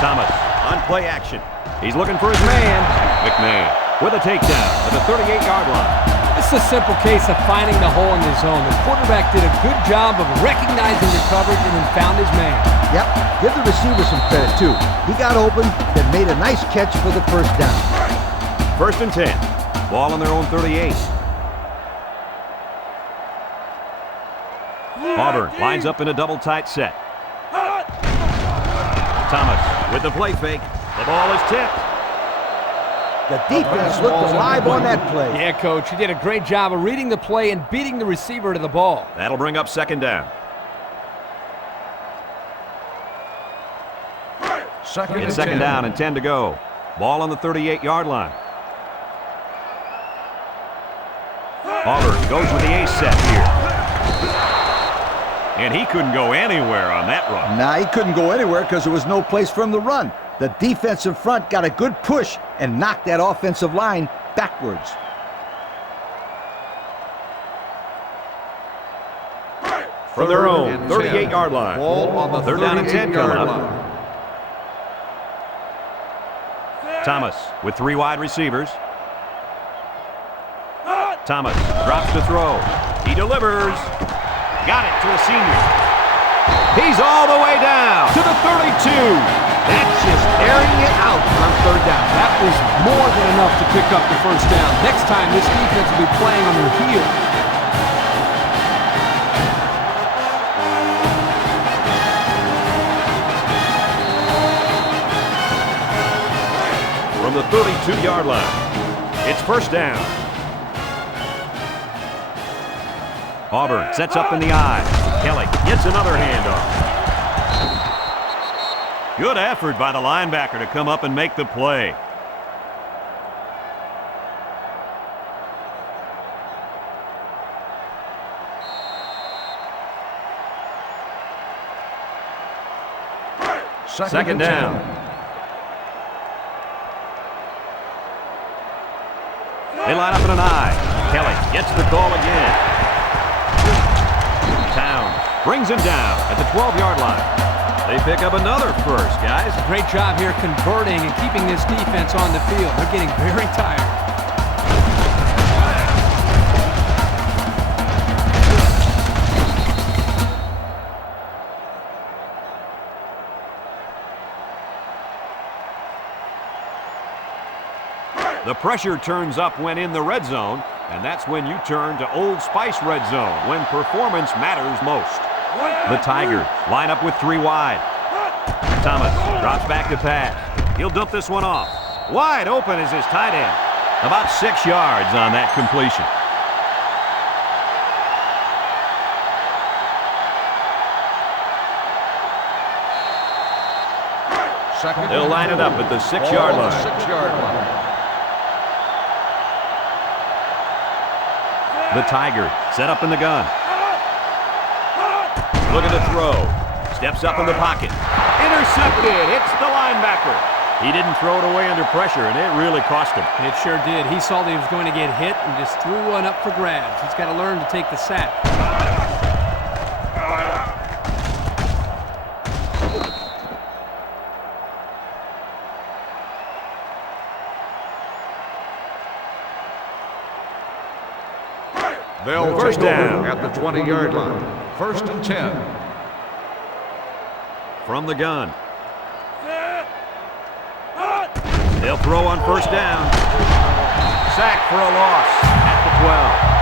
Thomas on play action. He's looking for his man. McMahon with a takedown at the 38-yard line. This is a simple case of finding the hole in the zone. The quarterback did a good job of recognizing the coverage and then found his man. Yep, give the receiver some credit too. He got open, then made a nice catch for the first down. First and 10. Ball on their own 38. Auburn lines up in a double tight set. Thomas with the play fake. The ball is tipped. The defense looked alive on that play. Yeah, Coach, he did a great job of reading the play and beating the receiver to the ball. That'll bring up second down. It's second down and 10 to go. Ball on the 38-yard line. Auburn goes with the ace set here. And he couldn't go anywhere on that run. Nah, he couldn't go anywhere because there was no place for him to run. The defensive front got a good push and knocked that offensive line backwards. From their own 38-yard line. Ball on the third down and 10 coming up. line. Thomas with 3 wide receivers. Thomas drops to throw. He delivers. Got it to a senior. He's all the way down to the 32. That's just airing it out on third down. That was more than enough to pick up the first down. Next time, this defense will be playing on their heels. From the 32-yard line, it's first down. Auburn sets up in the eye. Kelly gets another handoff. Good effort by the linebacker to come up and make the play. Second down. They line up in an eye. Kelly gets the call again. Towns brings him down at the 12-yard line. They pick up another first, guys. Great job here converting and keeping this defense on the field. They're getting very tired. The pressure turns up when in the red zone, and that's when you turn to Old Spice red zone, when performance matters most. The Tigers line up with 3 wide. Thomas drops back to pass. He'll dump this one off. Wide open is his tight end. About 6 yards on that completion. They'll line it up at the 6-yard line. The Tigers set up in the gun. Looking to throw. Steps up in the pocket. Intercepted. Hits the linebacker. He didn't throw it away under pressure, and it really cost him. It sure did. He saw that he was going to get hit and just threw one up for grabs. He's got to learn to take the sack. They'll First down at the 20-yard line. 1st and 10. From the gun. They'll throw on first down. Sack for a loss at the 12.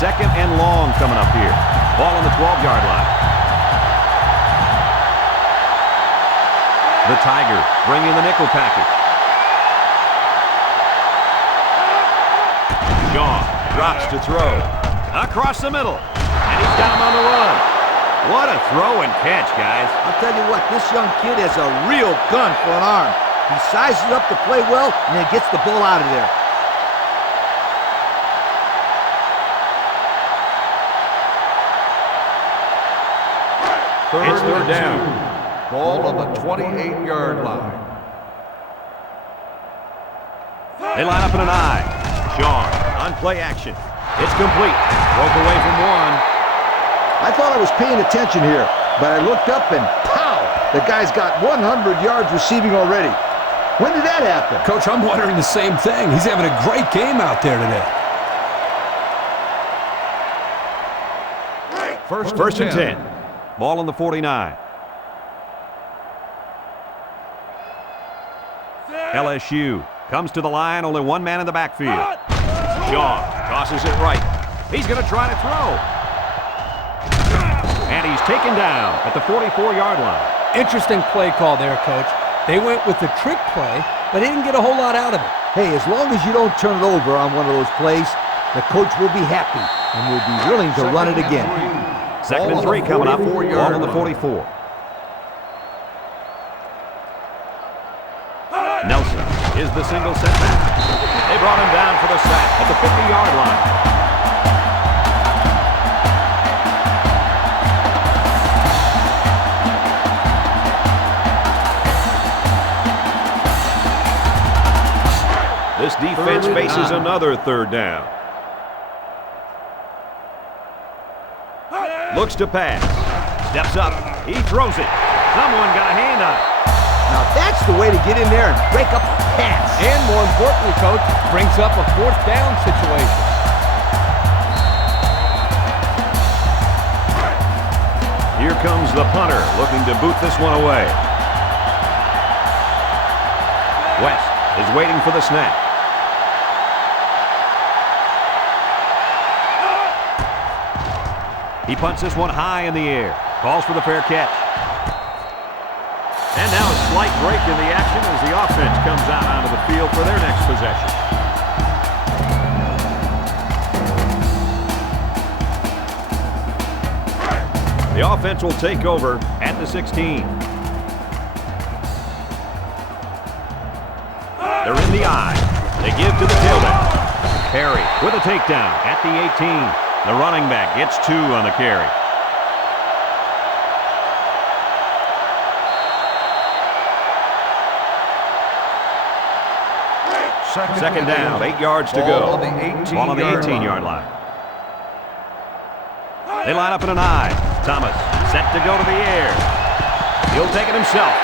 Second and long coming up here. Ball on the 12-yard line. The Tigers bring in the nickel package. Shaw drops to throw. Across the middle. And he's got him on the run. What a throw and catch, guys. I'll tell you what, this young kid has a real gun for an arm. He sizes up to play well, and then gets the ball out of there. It's third down. Ball on the 28-yard line. They line up in an eye. Shaw on play action. It's complete. Broke away from one. I thought I was paying attention here, but I looked up and pow! The guy's got 100 yards receiving already. When did that happen? Coach, I'm wondering the same thing. He's having a great game out there today. First and 10. Ball on the 49. LSU comes to the line, only one man in the backfield. Shaw tosses it right. He's going to try to throw. And he's taken down at the 44-yard line. Interesting play call there, Coach. They went with the trick play, but they didn't get a whole lot out of it. Hey, as long as you don't turn it over on one of those plays, the coach will be happy and will be willing to run it again. Second and 3 coming up. Ball on the 44. Nelson is the single setback. They brought him down for the sack at the 50-yard line. This defense faces another third down. Looks to pass. Steps up. He throws it. Someone got a hand on it. Now that's the way to get in there and break up a pass. And more importantly, Coach, brings up a 4th down situation. Here comes the punter looking to boot this one away. West is waiting for the snap. He punts this one high in the air. Calls for the fair catch. And now a slight break in the action as the offense comes out onto the field for their next possession. The offense will take over at the 16. They're in the I. They give to the tailback. Perry with a takedown at the 18. The running back gets 2 on the carry. Second down, 8 yards to go. Ball on the 18-yard line. They line up in an I. Thomas set to go to the air. He'll take it himself.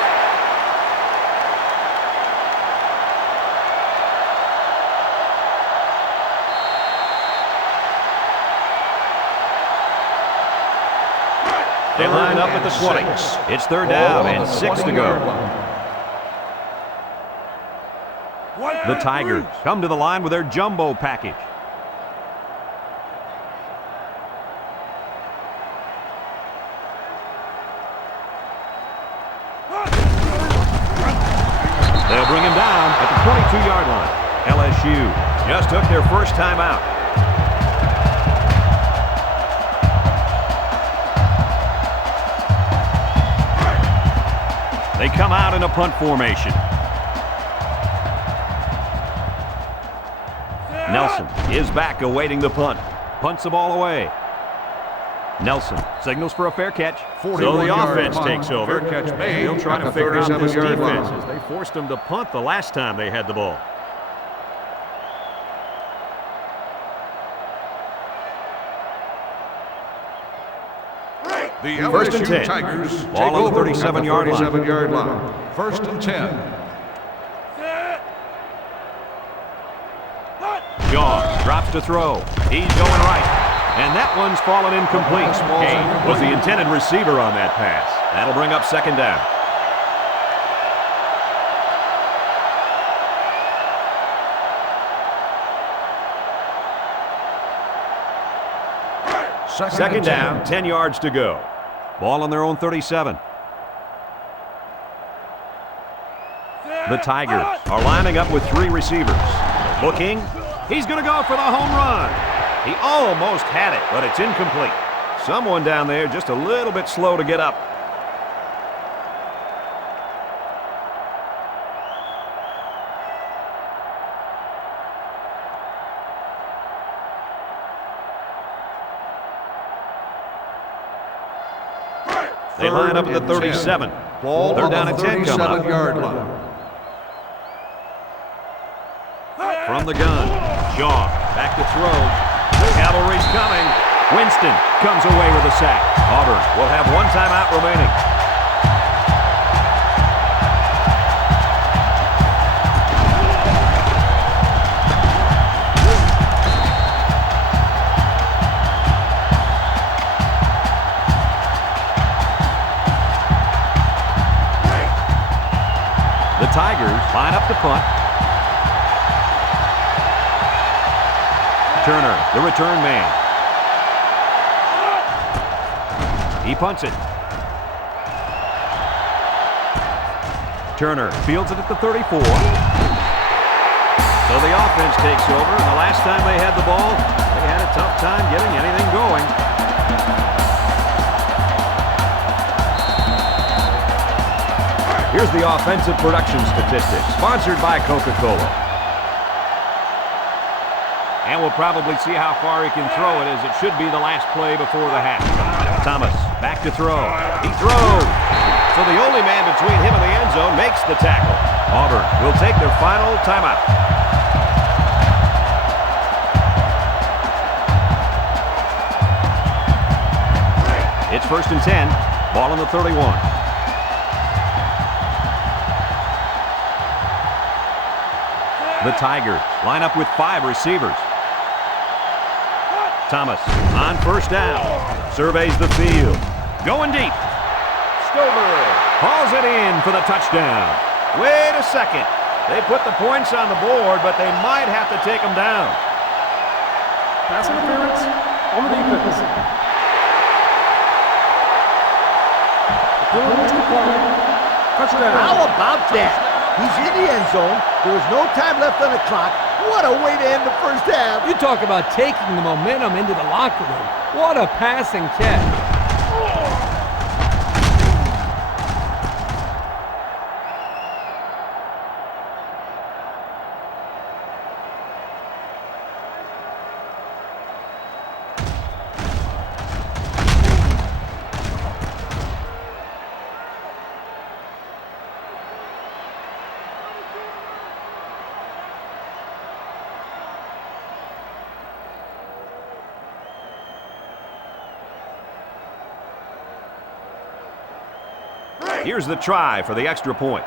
They line up at the 20. It's third down and 6 to go. The Tigers come to the line with their jumbo package. They'll bring him down at the 22-yard line. LSU just took their first time out. They come out in a punt formation. Nelson is back awaiting the punt. Punts the ball away. Nelson signals for a fair catch. So the offense takes over. Fair catch made. They'll try to at the figure out this 37-yard defense line. as they forced them to punt the last time they had the ball. The First and LSU 10. Tigers Ball take on the over 37-yard line. 37-yard line. First and 10. Shaw drops to throw. He's going right. And that one's fallen incomplete. Gage was the intended receiver on that pass. That'll bring up second down. Second down, 10 yards to go. Ball on their own 37. The Tigers are lining up with 3 receivers. Looking. He's going to go for the home run. He almost had it, but it's incomplete. Someone down there just a little bit slow to get up. They line up at the 37. Ball They're on down the at 10 coming up. 37-yard line. From the gun, Shaw back to throw. The cavalry's coming. Winston comes away with a sack. Auburn will have 1 timeout remaining. The Tigers line up to punt. Turner, the return man. He punts it. Turner fields it at the 34. So the offense takes over, and the last time they had the ball, they had a tough time getting anything going. Here's the offensive production statistics, sponsored by Coca-Cola. And we'll probably see how far he can throw it, as it should be the last play before the half. Thomas back to throw. He throws. So the only man between him and the end zone makes the tackle. Auburn will take their final timeout. It's first and 10. Ball on the 31. The Tigers line up with 5 receivers. Thomas on first down. Surveys the field. Going deep. Stover hauls it in for the touchdown. Wait a second. They put the points on the board, but they might have to take them down. Pass interference on the defense. Touchdown. How about that? He's in the end zone. There is no time left on the clock. What a way to end the first half. You talk about taking the momentum into the locker room. What a passing catch. Here's the try for the extra point.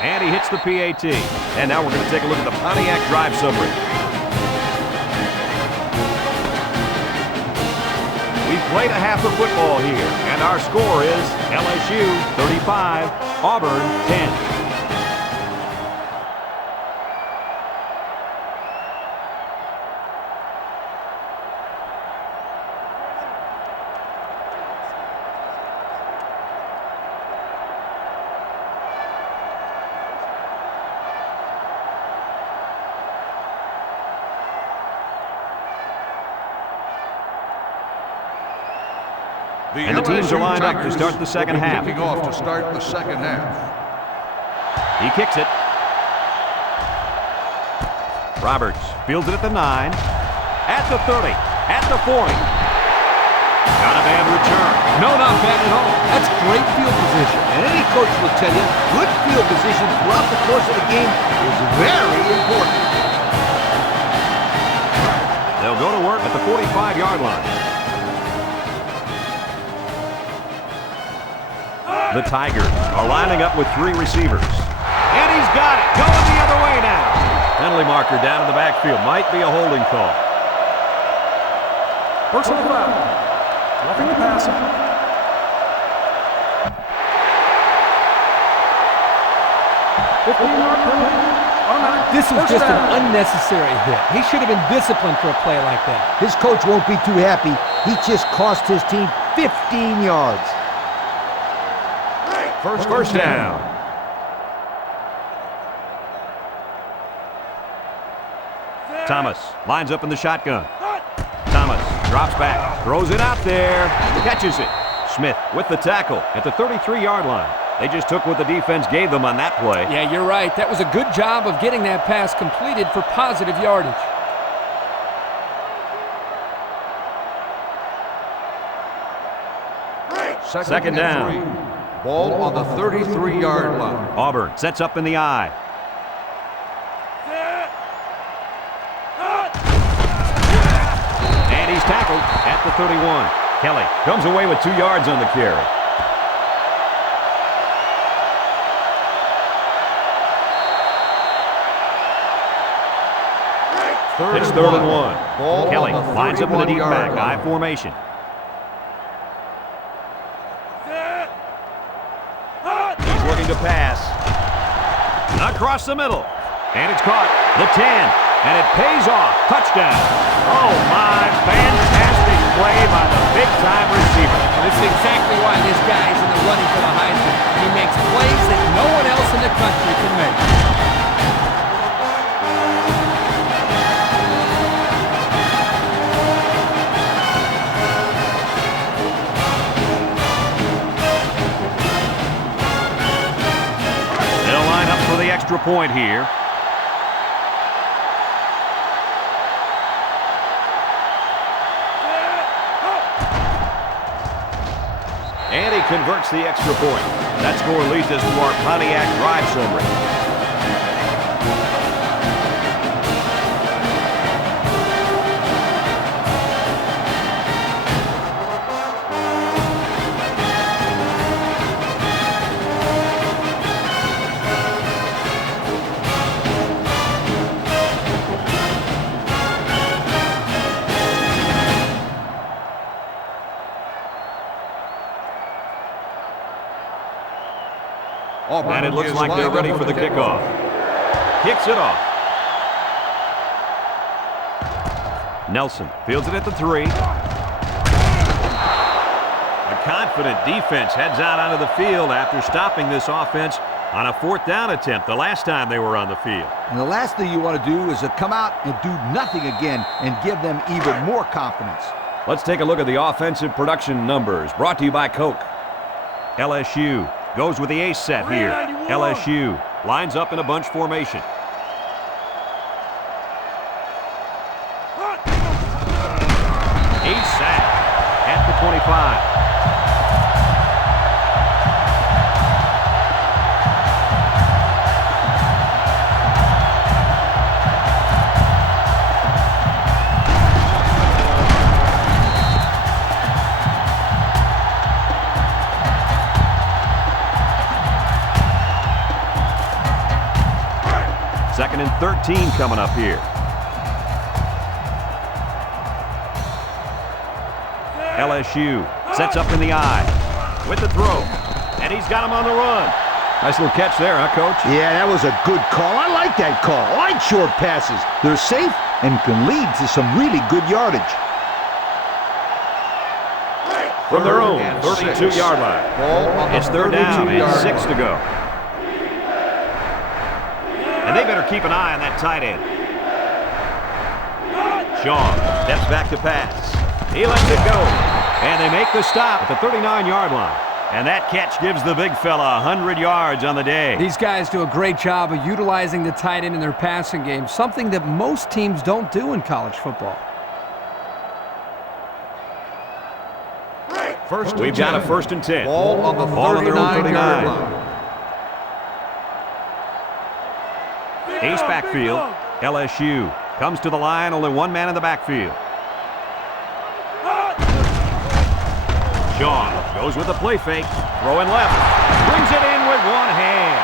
And he hits the PAT. And now we're going to take a look at the Pontiac drive summary. We've played a half of football here, and our score is LSU 35, Auburn 10. And the teams are lined up to start the second half. Kicking off to start the second half. He kicks it. Roberts fields it at the 9, at the 30, at the 40. Not a bad return. No, not bad at all. That's great field position. And any coach will tell you, good field position throughout the course of the game is very important. They'll go to work at the 45-yard line. The Tigers are lining up with 3 receivers. And he's got it. Going the other way now. Penalty marker down in the backfield. Might be a holding call. Personal foul. Roughing the passer. This was just an unnecessary hit. He should have been disciplined for a play like that. His coach won't be too happy. He just cost his team 15 yards. First down. Thomas lines up in the shotgun. Thomas drops back, throws it out there, catches it. Smith with the tackle at the 33-yard line. They just took what the defense gave them on that play. Yeah, you're right. That was a good job of getting that pass completed for positive yardage. Second down. Ball on the 33-yard line. Auburn sets up in the I. And he's tackled at the 31. Kelly comes away with 2 yards on the carry. It's third and 1. Kelly lines up in the deep back, I formation. He's looking to pass. Across the middle. And it's caught. The 10. And it pays off. Touchdown. Oh, my. Fantastic play by the big-time receiver. This is exactly why this guy is in the running for the Heisman. He makes plays that no one else in the country can make. The extra point here. And he converts the extra point. That score leads us to our Pontiac drive summary. And it looks like they're ready for the kickoff. Kicks it off. Nelson fields it at the 3. A confident defense heads out onto the field after stopping this offense on a 4th down attempt the last time they were on the field. And the last thing you want to do is to come out and do nothing again and give them even more confidence. Let's take a look at the offensive production numbers brought to you by Coke. LSU goes with the ace set here. LSU lines up in a bunch formation. Ace sack at the 25. Second and 13 coming up here. LSU sets up in the eye with the throw, and he's got him on the run. Nice little catch there, huh, Coach? Yeah, that was a good call. I like that call. I like short passes. They're safe and can lead to some really good yardage. From their own 32-yard line. It's 3rd down and 6 to go. And they better keep an eye on that tight end. Sean steps back to pass. He lets it go. And they make the stop at the 39-yard line. And that catch gives the big fella 100 yards on the day. These guys do a great job of utilizing the tight end in their passing game, something that most teams don't do in college football. We've got a 1st and 10. Ball on the 39-yard line. Ace backfield. LSU comes to the line, only one man in the backfield. Sean goes with the play fake, throwing left, brings it in with one hand.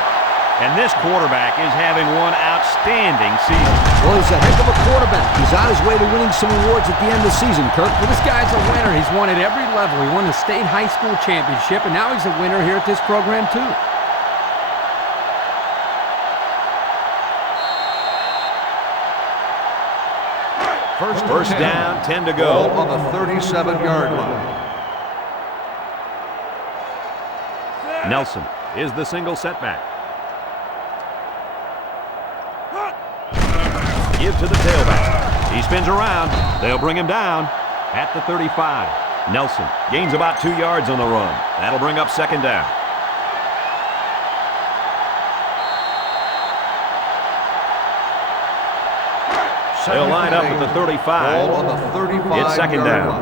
And this quarterback is having one outstanding season. Well, he's a heck of a quarterback. He's on his way to winning some awards at the end of the season, Kirk. Well, this guy's a winner. He's won at every level. He won the state high school championship, and now he's a winner here at this program, too. First down, 10 to go. Ball on the 37-yard line. Nelson is the single setback. Give to the tailback. He spins around. They'll bring him down at the 35. Nelson gains about 2 yards on the run. That'll bring up 2nd down. They'll line up at the 35. Ball on the 35. It's 2nd down.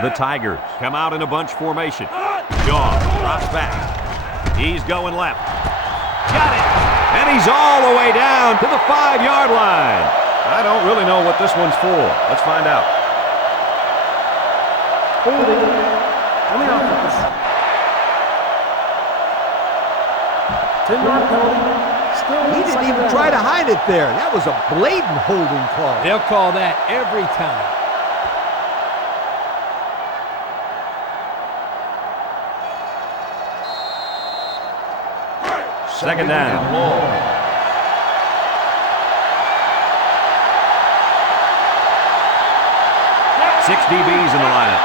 The Tigers come out in a bunch formation. John drops back. He's going left. Got it! And he's all the way down to the 5-yard line. I don't really know what this one's for. Let's find out. Holding on the offense. 10-yard penalty. He didn't even try to hide it there. That was a blatant holding call. They'll call that every time. Second down. 6 DBs in the lineup.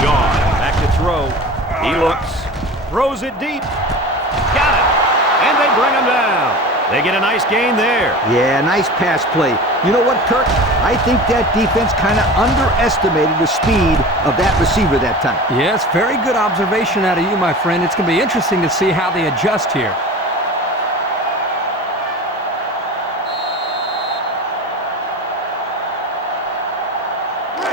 John back to throw. He looks, throws it deep. Got it. And they bring him down. They get a nice gain there. Yeah, nice pass play. You know what, Kirk? I think that defense kind of underestimated the speed of that receiver that time. Yes, very good observation out of you, my friend. It's going to be interesting to see how they adjust here.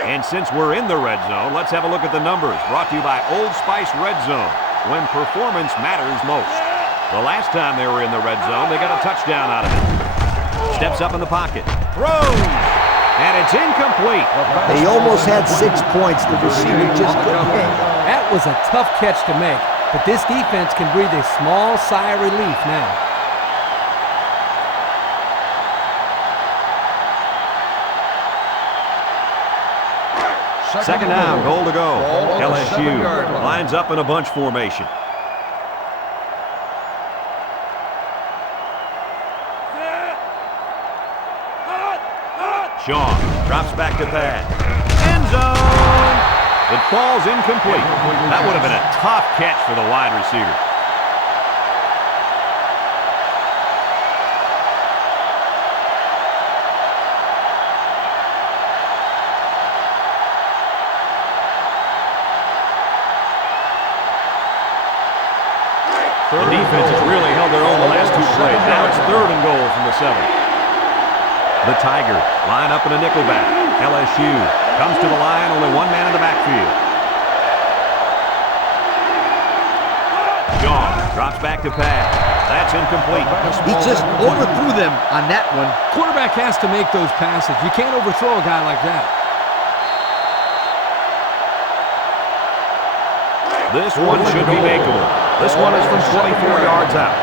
And since we're in the red zone, let's have a look at the numbers brought to you by Old Spice Red Zone, when performance matters most. The last time they were in the red zone, they got a touchdown out of it. Steps up in the pocket, throws, and it's incomplete. They almost had 6 points. The receiver just couldn't hit. That was a tough catch to make, but this defense can breathe a small sigh of relief now. Second down, goal to go. Ball on the LSU 7-yard line. lines up in a bunch formation. Shaw drops back to pass. End zone! It falls incomplete. That would have been a tough catch for the wide receiver. The defense has really held their own the last two plays. Now it's 3rd and goal from the 7. The Tigers line up in a nickelback. LSU comes to the line, only one man in the backfield. Shaw drops back to pass. That's incomplete. He just overthrew them on that one. Quarterback has to make those passes. You can't overthrow a guy like that. This one should be makeable. This one is from 24 yards out.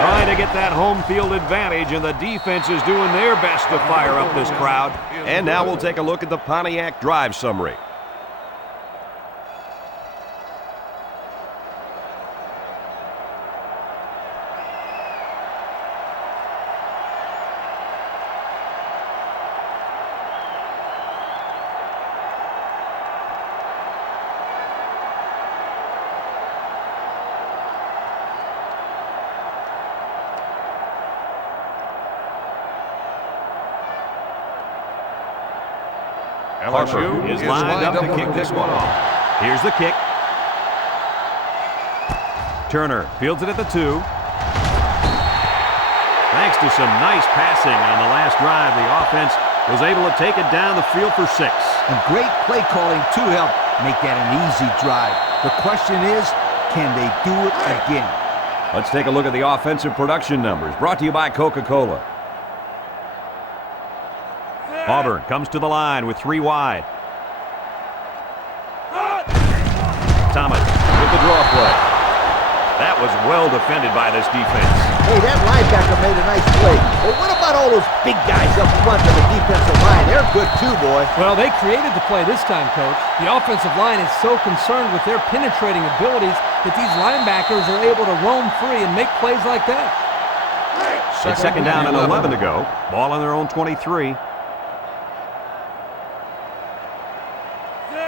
Trying to get that home field advantage, and the defense is doing their best to fire up this crowd. And now we'll take a look at the Pontiac drive summary. Harper is lined up to kick this one off. Here's the kick. Turner fields it at the 2. Thanks to some nice passing on the last drive, the offense was able to take it down the field for 6. And great play calling to help make that an easy drive. The question is, can they do it again? Let's take a look at the offensive production numbers, brought to you by Coca-Cola. Auburn comes to the line with 3 wide. Thomas with the draw play. That was well defended by this defense. Hey, that linebacker made a nice play. But what about all those big guys up front of the defensive line? They're good too, boy. Well, they created the play this time, Coach. The offensive line is so concerned with their penetrating abilities that these linebackers are able to roam free and make plays like that. It's second down and 11 to go. Ball on their own 23.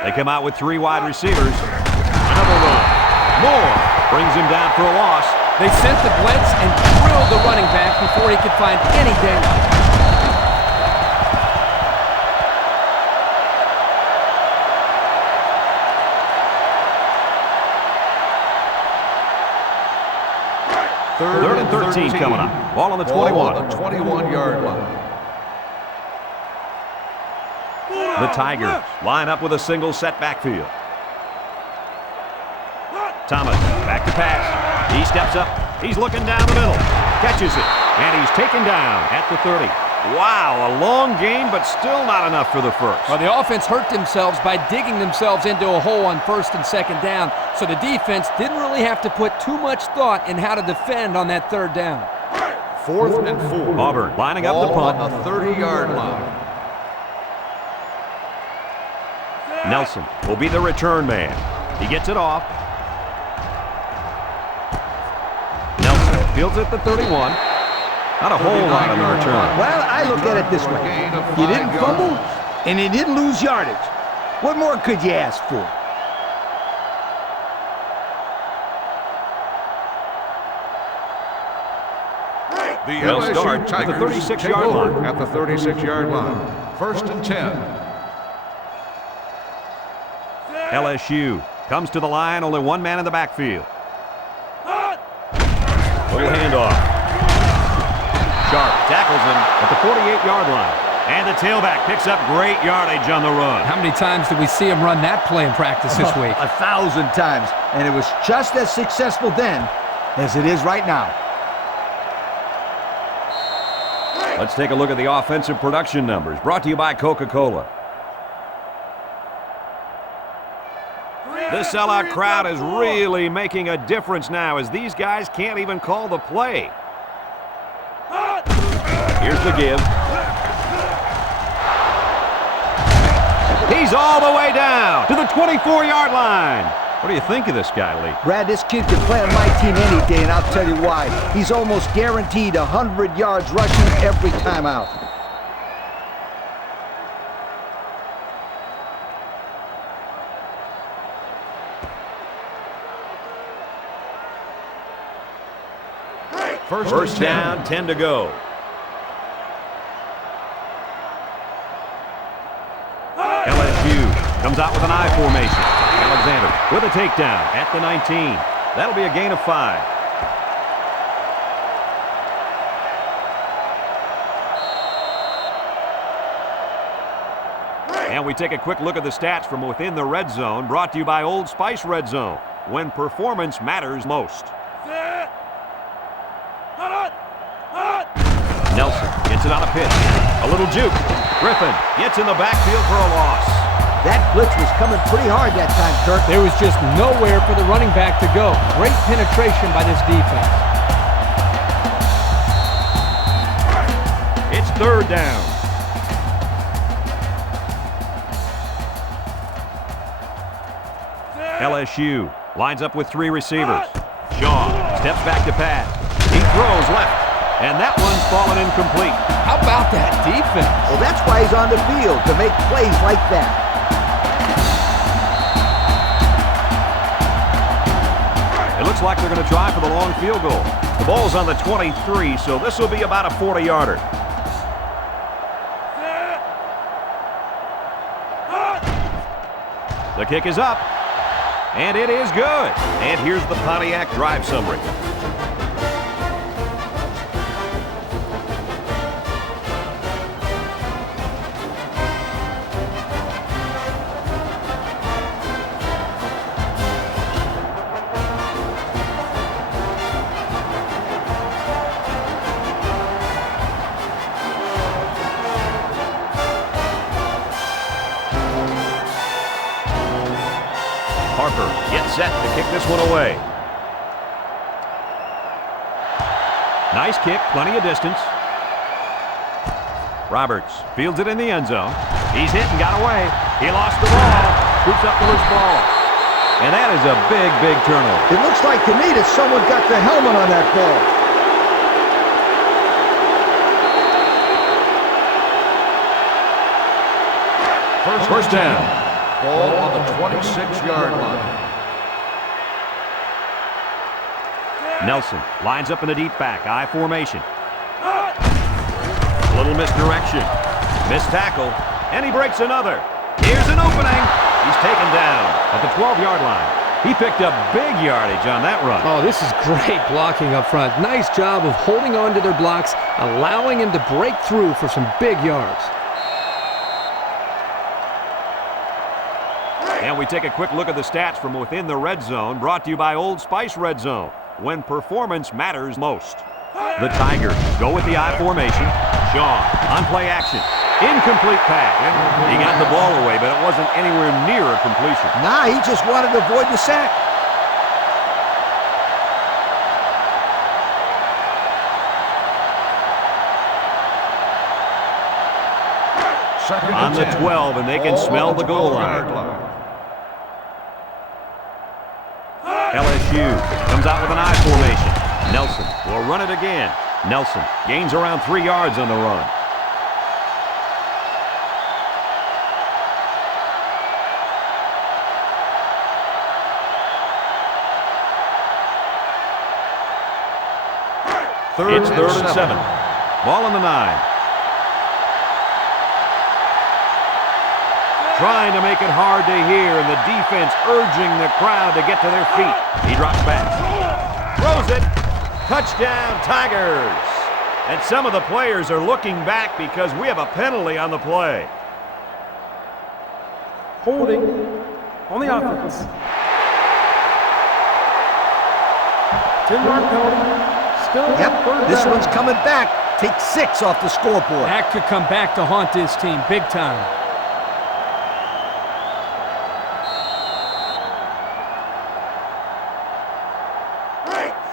They come out with 3 wide receivers. Another run. Moore brings him down for a loss. They sent the blitz and drilled the running back before he could find any daylight. Third and 13 coming up. Ball on the 21. Ball on the 21-yard line. The Tigers line up with a single set backfield. Thomas back to pass. He steps up. He's looking down the middle. Catches it. And he's taken down at the 30. Wow, a long gain, but still not enough for the first. Well, the offense hurt themselves by digging themselves into a hole on 1st and 2nd down, so the defense didn't really have to put too much thought in how to defend on that 3rd down. 4th and 4. Auburn lining up the Ball punt. on the 30-yard line. Nelson will be the return man. He gets it off. Nelson fields it at the 31. Not a whole lot on the return. Well, I look at it this way. You didn't fumble, and you didn't lose yardage. What more could you ask for? The They'll LSU start at the Tigers 36-yard take over line. at the 36-yard line. 1st and 10. LSU comes to the line, only one man in the backfield. Little handoff. Sharp tackles him at the 48-yard line. And the tailback picks up great yardage on the run. How many times did we see him run that play in practice this week? 1,000 times. And it was just as successful then as it is right now. Let's take a look at the offensive production numbers, brought to you by Coca-Cola. This sellout crowd is really making a difference now, as these guys can't even call the play. Here's the give. He's all the way down to the 24-yard line. What do you think of this guy, Lee? Brad, this kid can play on my team any day, and I'll tell you why. He's almost guaranteed 100 yards rushing every time out. First down, 10 to go. LSU comes out with an I formation. Alexander with a takedown at the 19. That'll be a gain of 5. And we take a quick look at the stats from within the red zone, brought to you by Old Spice Red Zone, when performance matters most. Nelson gets it on a pitch. A little juke. Griffin gets in the backfield for a loss. That blitz was coming pretty hard that time, Kirk. There was just nowhere for the running back to go. Great penetration by this defense. It's third down. LSU lines up with 3 receivers. Shaw steps back to pass. He throws left. And that one's fallen incomplete. How about that defense? Well, that's why he's on the field, to make plays like that. It looks like they're going to try for the long field goal. The ball's on the 23, so this will be about a 40-yarder. The kick is up, and it is good. And here's the Pontiac drive summary. Harper gets set to kick this one away. Nice kick, plenty of distance. Roberts fields it in the end zone. He's hit and got away. He lost the ball. Scoops up the loose ball. And that is a big, big turnover. It looks like to me that someone got the helmet on that ball. First down. Ball on the 26-yard line. Nelson lines up in the deep back, I formation. A little misdirection. Missed tackle, and he breaks another. Here's an opening. He's taken down at the 12-yard line. He picked up big yardage on that run. Oh, this is great blocking up front. Nice job of holding on to their blocks, allowing him to break through for some big yards. And we take a quick look at the stats from within the red zone, brought to you by Old Spice Red Zone, when performance matters most. The Tigers go with the I formation. Shaw on play action. Incomplete pass. He got the ball away, but it wasn't anywhere near a completion. Nah, he just wanted to avoid the sack. On the 12, and they can smell the goal line. LSU comes out with an I formation. Nelson will run it again. Nelson gains around 3 yards on the run. It's third and 7. Ball on the 9. Trying to make it hard to hear, and the defense urging the crowd to get to their feet. He drops back. Throws it. Touchdown, Tigers. And some of the players are looking back because we have a penalty on the play. Holding on the offense. 10-yard penalty. Still Yep, this one's coming back. Take 6 off the scoreboard. That could come back to haunt this team big time.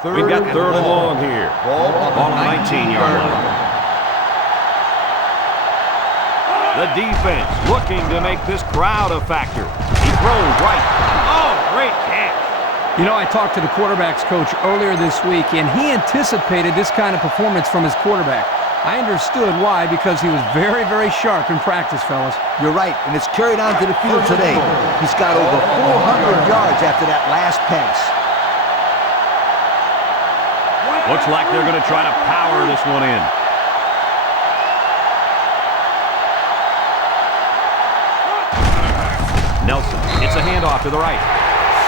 We got third and long here. Ball on the 19-yard line. The defense looking to make this crowd a factor. He throws right. Oh, great catch. You know, I talked to the quarterback's coach earlier this week, and he anticipated this kind of performance from his quarterback. I understood why, because he was very, very sharp in practice, fellas. You're right, and it's carried on to the field today. He's got over 400 yards after that last pass. Looks like they're going to try to power this one in. Nelson gets a handoff to the right.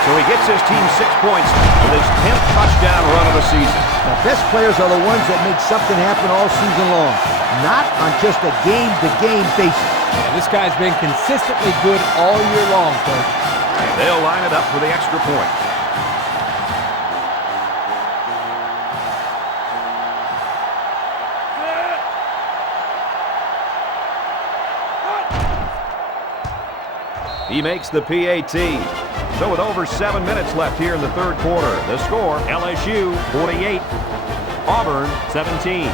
So he gets his team 6 points with his 10th touchdown run of the season. The best players are the ones that make something happen all season long, not on just a game-to-game basis. Yeah, this guy's been consistently good all year long, Coach. They'll line it up for the extra point. He makes the PAT. So with over 7 minutes left here in the third quarter, the score, LSU 48, Auburn 17.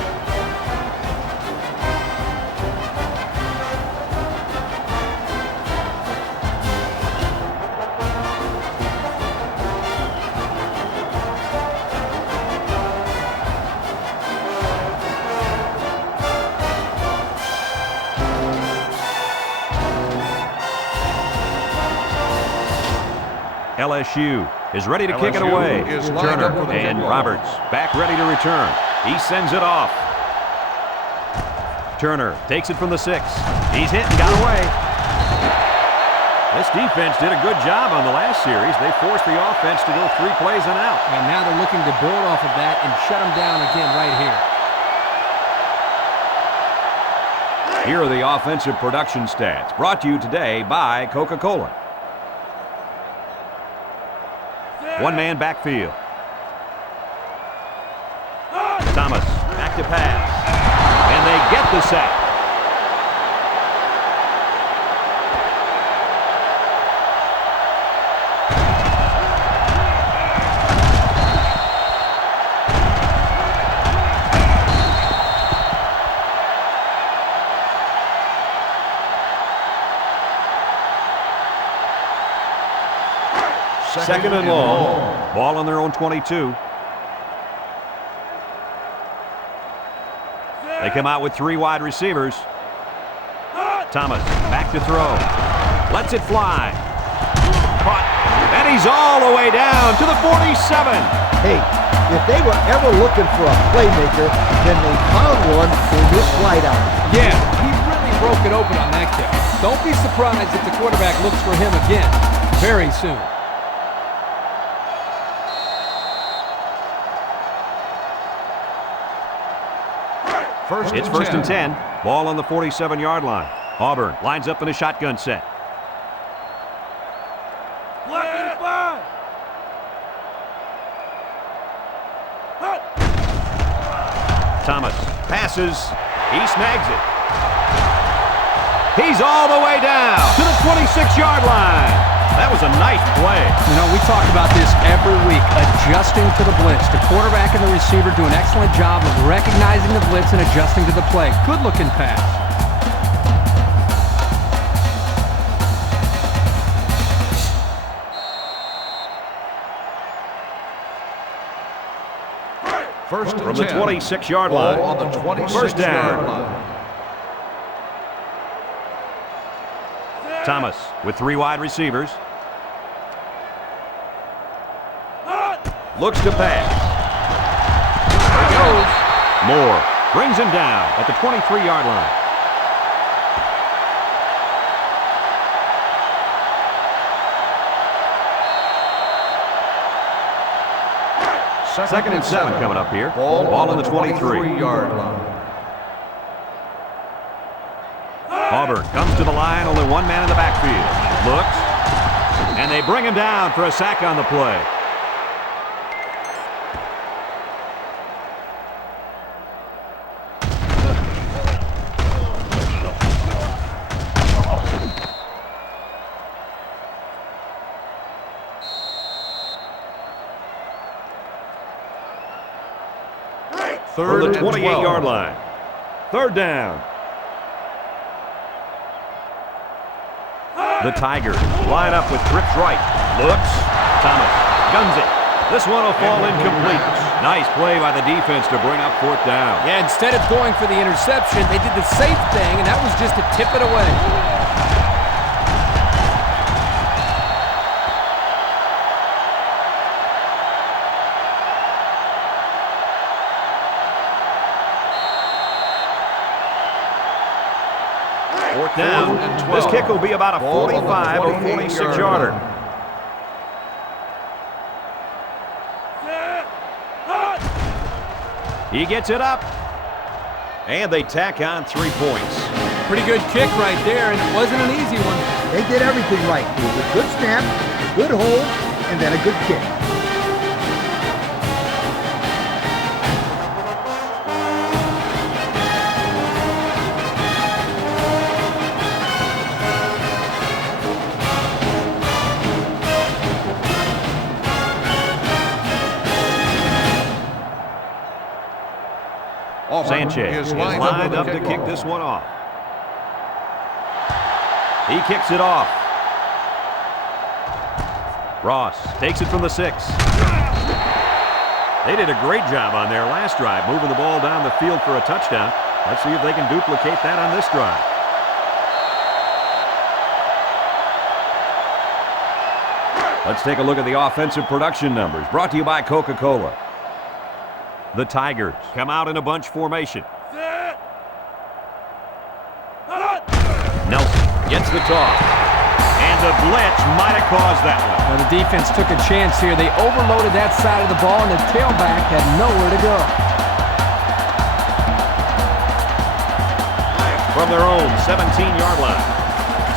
LSU is ready to kick it away. Turner and Roberts back ready to return. He sends it off. Turner takes it from the 6. He's hit and got away. This defense did a good job on the last series. They forced the offense to go 3 plays and out. And now they're looking to build off of that and shut them down again right here. Here are the offensive production stats, brought to you today by Coca-Cola. One-man backfield. Thomas, back to pass. And they get the sack. Second and long. Ball on their own 22. They come out with 3 wide receivers. Thomas back to throw. Lets it fly. Caught. And he's all the way down to the 47. Hey, if they were ever looking for a playmaker, then they found one in this wideout. Yeah, he really broke it open on that kick. Don't be surprised if the quarterback looks for him again very soon. It's first and 10. Ball on the 47-yard line. Auburn lines up in a shotgun set. Thomas passes. He snags it. He's all the way down to the 26-yard line. That was a nice play. You know, we talk about this every week, adjusting to the blitz. The quarterback and the receiver do an excellent job of recognizing the blitz and adjusting to the play. Good-looking pass. First from the 26-yard line. On the 26-yard First down. line. Thomas with 3 wide receivers. Looks to pass. There he goes. Moore brings him down at the 23-yard line. Second and 7 coming up here. Ball on the 23-yard line. Auburn comes to the line, only 1 man in the backfield. Looks, and they bring him down for a sack on the play. From the 28-yard line. Third down. The Tigers line up with trips right. Looks. Thomas guns it. This one will fall incomplete. Nice play by the defense to bring up 4th down. Yeah, instead of going for the interception, they did the safe thing, and that was just to tip it away. Fourth down. This kick will be about a 45 or 46-yarder. He gets it up. And they tack on 3 points. Pretty good kick right there, and it wasn't an easy one. They did everything right. It was a good snap, a good hold, and then a good kick. Sanchez is lined up to kick this one off. He kicks it off. Ross takes it from the 6. They did a great job on their last drive, moving the ball down the field for a touchdown. Let's see if they can duplicate that on this drive. Let's take a look at the offensive production numbers, brought to you by Coca-Cola. The Tigers come out in a bunch formation. Nelson gets the toss. And the blitz might have caused that one. Now, the defense took a chance here. They overloaded that side of the ball, and the tailback had nowhere to go. From their own 17-yard line.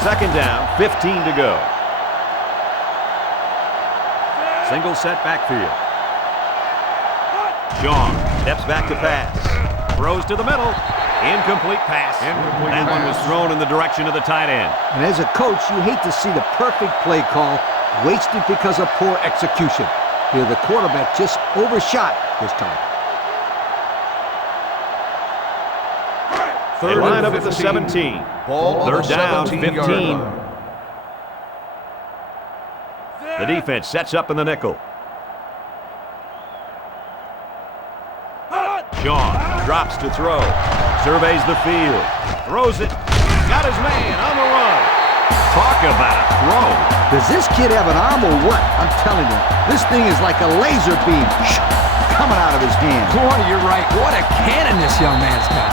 2nd down, 15 to go. Single set backfield. Sean steps back to pass. Throws to the middle. Incomplete pass. That one was thrown in the direction of the tight end. And as a coach, you hate to see the perfect play call wasted because of poor execution. Here, the quarterback just overshot his target. They line up at the 17. Third down, 15. The defense sets up in the nickel. Sean drops to throw. Surveys the field. Throws it. Got his man on the run. Talk about a throw. Does this kid have an arm or what? I'm telling you, this thing is like a laser beam coming out of his hand. Boy, you're right. What a cannon this young man's got.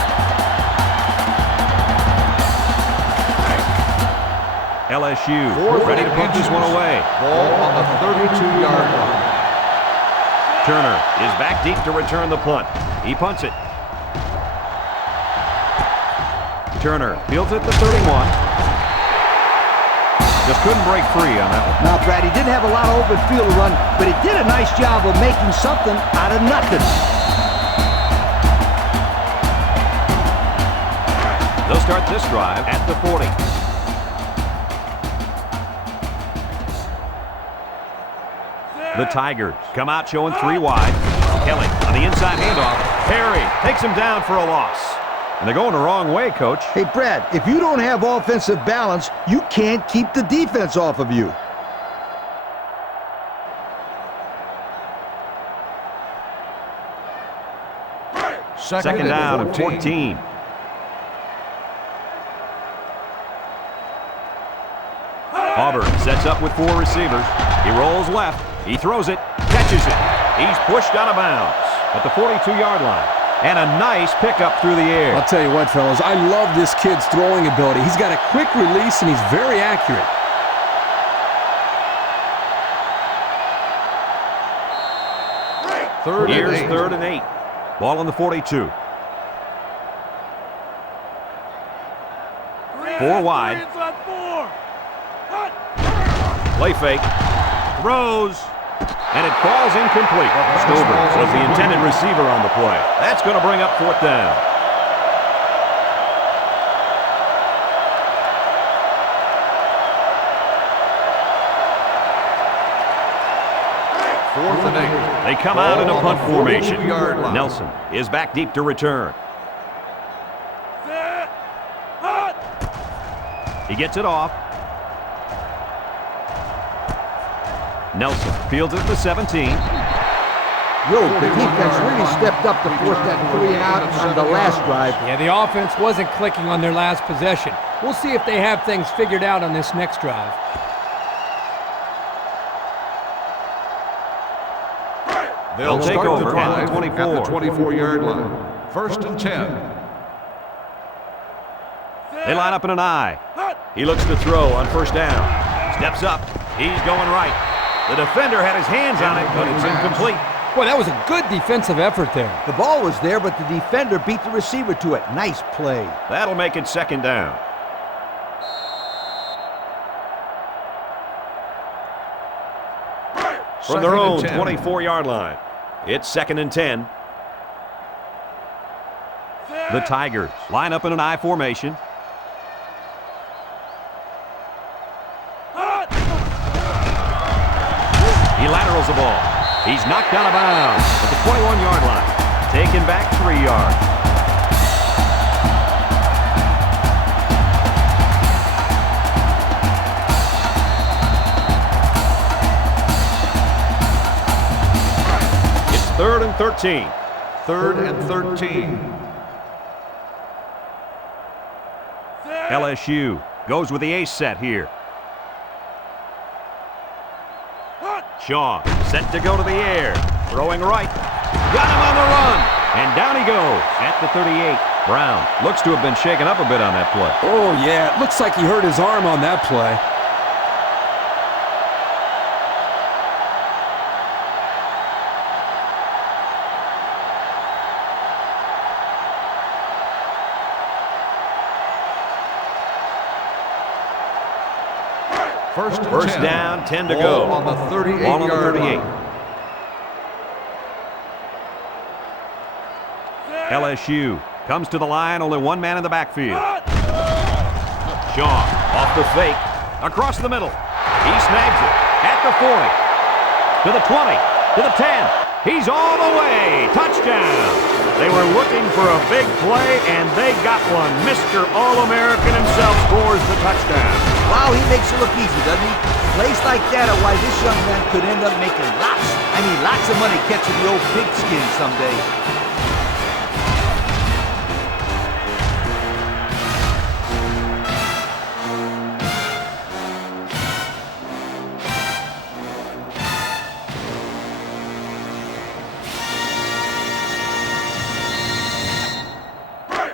LSU ready to put this one away. Ball on the 32-yard line. Turner is back deep to return the punt. He punts it. Turner fields it at the 31. Just couldn't break free on that one. Now, Brad, he didn't have a lot of open field to run, but he did a nice job of making something out of nothing. They'll start this drive at the 40. The Tigers come out showing 3 wide. Kelly on the inside handoff. Perry takes him down for a loss. And they're going the wrong way, Coach. Hey, Brad, if you don't have offensive balance, you can't keep the defense off of you. Second down and 14. Auburn sets up with 4 receivers. He rolls left. He throws it. Catches it. He's pushed out of bounds at the 42-yard line. And a nice pickup through the air. I'll tell you what, fellas, I love this kid's throwing ability. He's got a quick release, and he's very accurate. Here's 3rd and 8. Ball on the 42. 4 wide. Play fake. Throws. And it falls incomplete. Stover was the intended receiver on the play. That's going to bring up 4th down. Fourth and 8. They come out in a punt formation. 42-yard line. Nelson is back deep to return. He gets it off. Nelson fields it at the 17. The defense really stepped up to force that 3 and out on the last drive. Yeah, the offense wasn't clicking on their last possession. We'll see if they have things figured out on this next drive. They'll take start over the drive at the 24. At the 24-yard line. 1st and 10. They line up in an I. He looks to throw on 1st down. Steps up. He's going right. The defender had his hands on it, but it's incomplete. Boy, that was a good defensive effort there. The ball was there, but the defender beat the receiver to it. Nice play. That'll make it 2nd down. From their own 24-yard line, it's 2nd and 10. The Tigers line up in an I formation. He laterals the ball. He's knocked out of bounds at the 21-yard line. Taken back 3 yards. It's 3rd and 13. 3rd and 13. LSU goes with the ace set here. Shaw set to go to the air. Throwing right. Got him on the run. And down he goes at the 38. Brown looks to have been shaken up a bit on that play. Oh, yeah. It looks like he hurt his arm on that play. First down, 10 to go. On the 38-yard Ball on the 38. line. LSU comes to the line, only one man in the backfield. Shaw off the fake, across the middle. He snags it at the 40, to the 20, to the 10. He's all the way. Touchdown. They were looking for a big play, and they got one. Mr. All-American himself scores the touchdown. Wow, he makes it look easy, doesn't he? Plays like that are why this young man could end up making lots of money catching the old pigskin someday.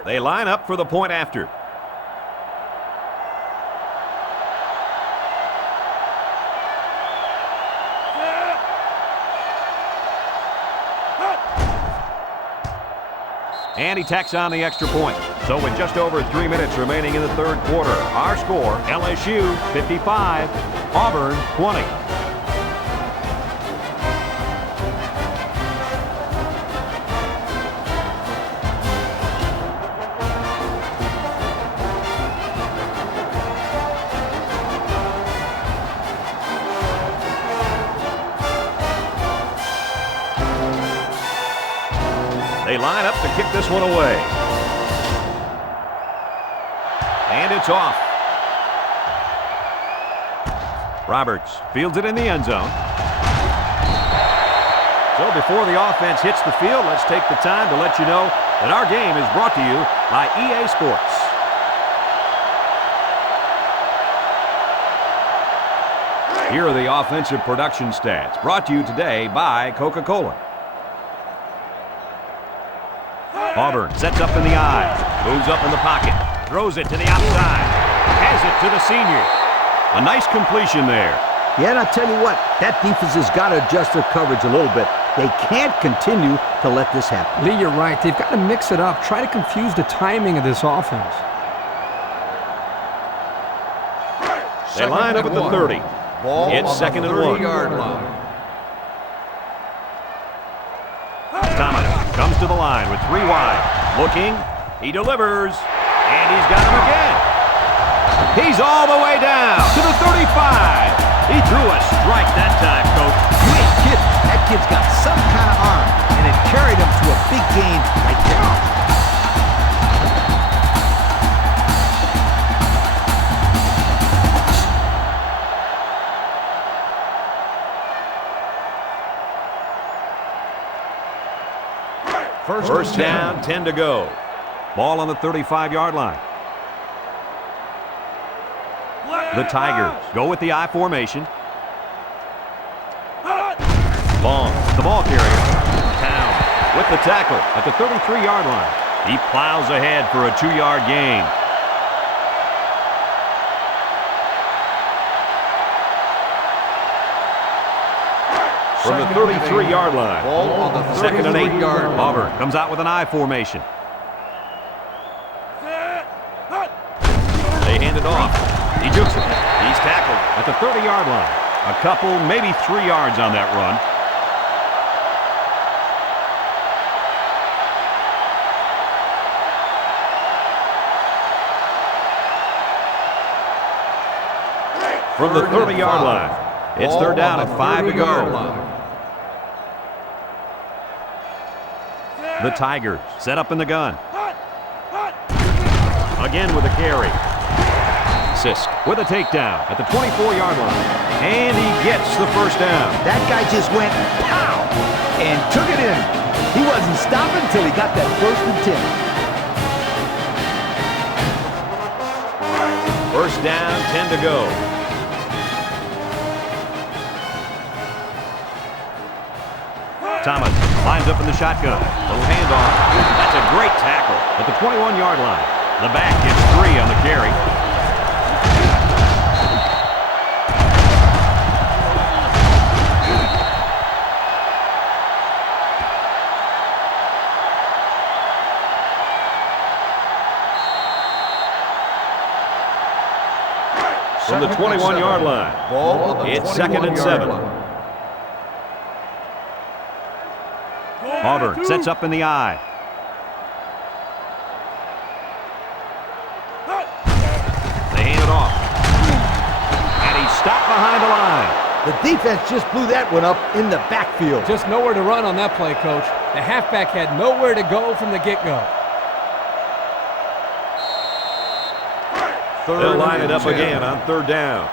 They line up for the point after. And he tacks on the extra point. So with just over 3 minutes remaining in the 3rd quarter, our score, LSU 55, Auburn 20. They line up to kick this one away. And it's off. Roberts fields it in the end zone. So before the offense hits the field, let's take the time to let you know that our game is brought to you by EA Sports. Here are the offensive production stats, brought to you today by Coca-Cola. Auburn sets up in the I, moves up in the pocket, throws it to the outside, has it to the senior. A nice completion there. Yeah, and I'll tell you what, that defense has got to adjust their coverage a little bit. They can't continue to let this happen. Lee, you're right. They've got to mix it up. Try to confuse the timing of this offense. They line up at the 30. Ball It's on 2nd the and 1. 30-yard line. Thomas comes to the line with 3 wide. Looking, he delivers, and he's got him again. He's all the way down to the 35. He threw a strike that time, Coach. You ain't kidding. That kid's got some kind of arm, and it carried him to a big game right there. First down, 10 to go. Ball on the 35-yard line. The Tigers go with the I formation. Long, the ball carrier. Town with the tackle at the 33-yard line. He plows ahead for a 2-yard gain. From the 33-yard line. Ball on the 2nd and 8. 33-yard line. Auburn comes out with an I formation. They hand it off. He jukes it. He's tackled at the 30-yard line. A couple, maybe 3 yards on that run. From the 30-yard line. It's third down and 5 to go. The Tigers set up in the gun. Again with a carry. Sisk with a takedown at the 24-yard line. And he gets the first down. That guy just went pow and took it in. He wasn't stopping until he got that 1st and 10. First down, 10 to go. Thomas lines up in the shotgun. Little handoff. That's a great tackle at the 21-yard line. The back gets 3 on the carry. From the 21-yard line. It's 2nd and 7. Auburn sets up in the I. They hand it off. And he's stopped behind the line. The defense just blew that one up in the backfield. Just nowhere to run on that play, Coach. The halfback had nowhere to go from the get-go. They'll line it up again on 3rd down.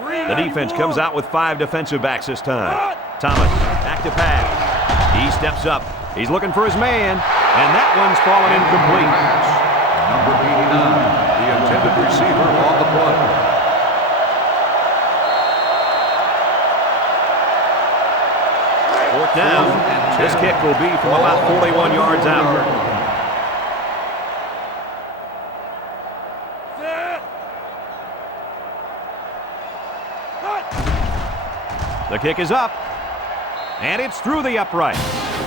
The defense comes out with 5 defensive backs this time. Thomas, back to pass. He steps up. He's looking for his man, and that one's fallen incomplete. Number 89, the intended receiver on the play. Fourth down. This kick will be from about 41 yards out. The kick is up, and it's through the upright.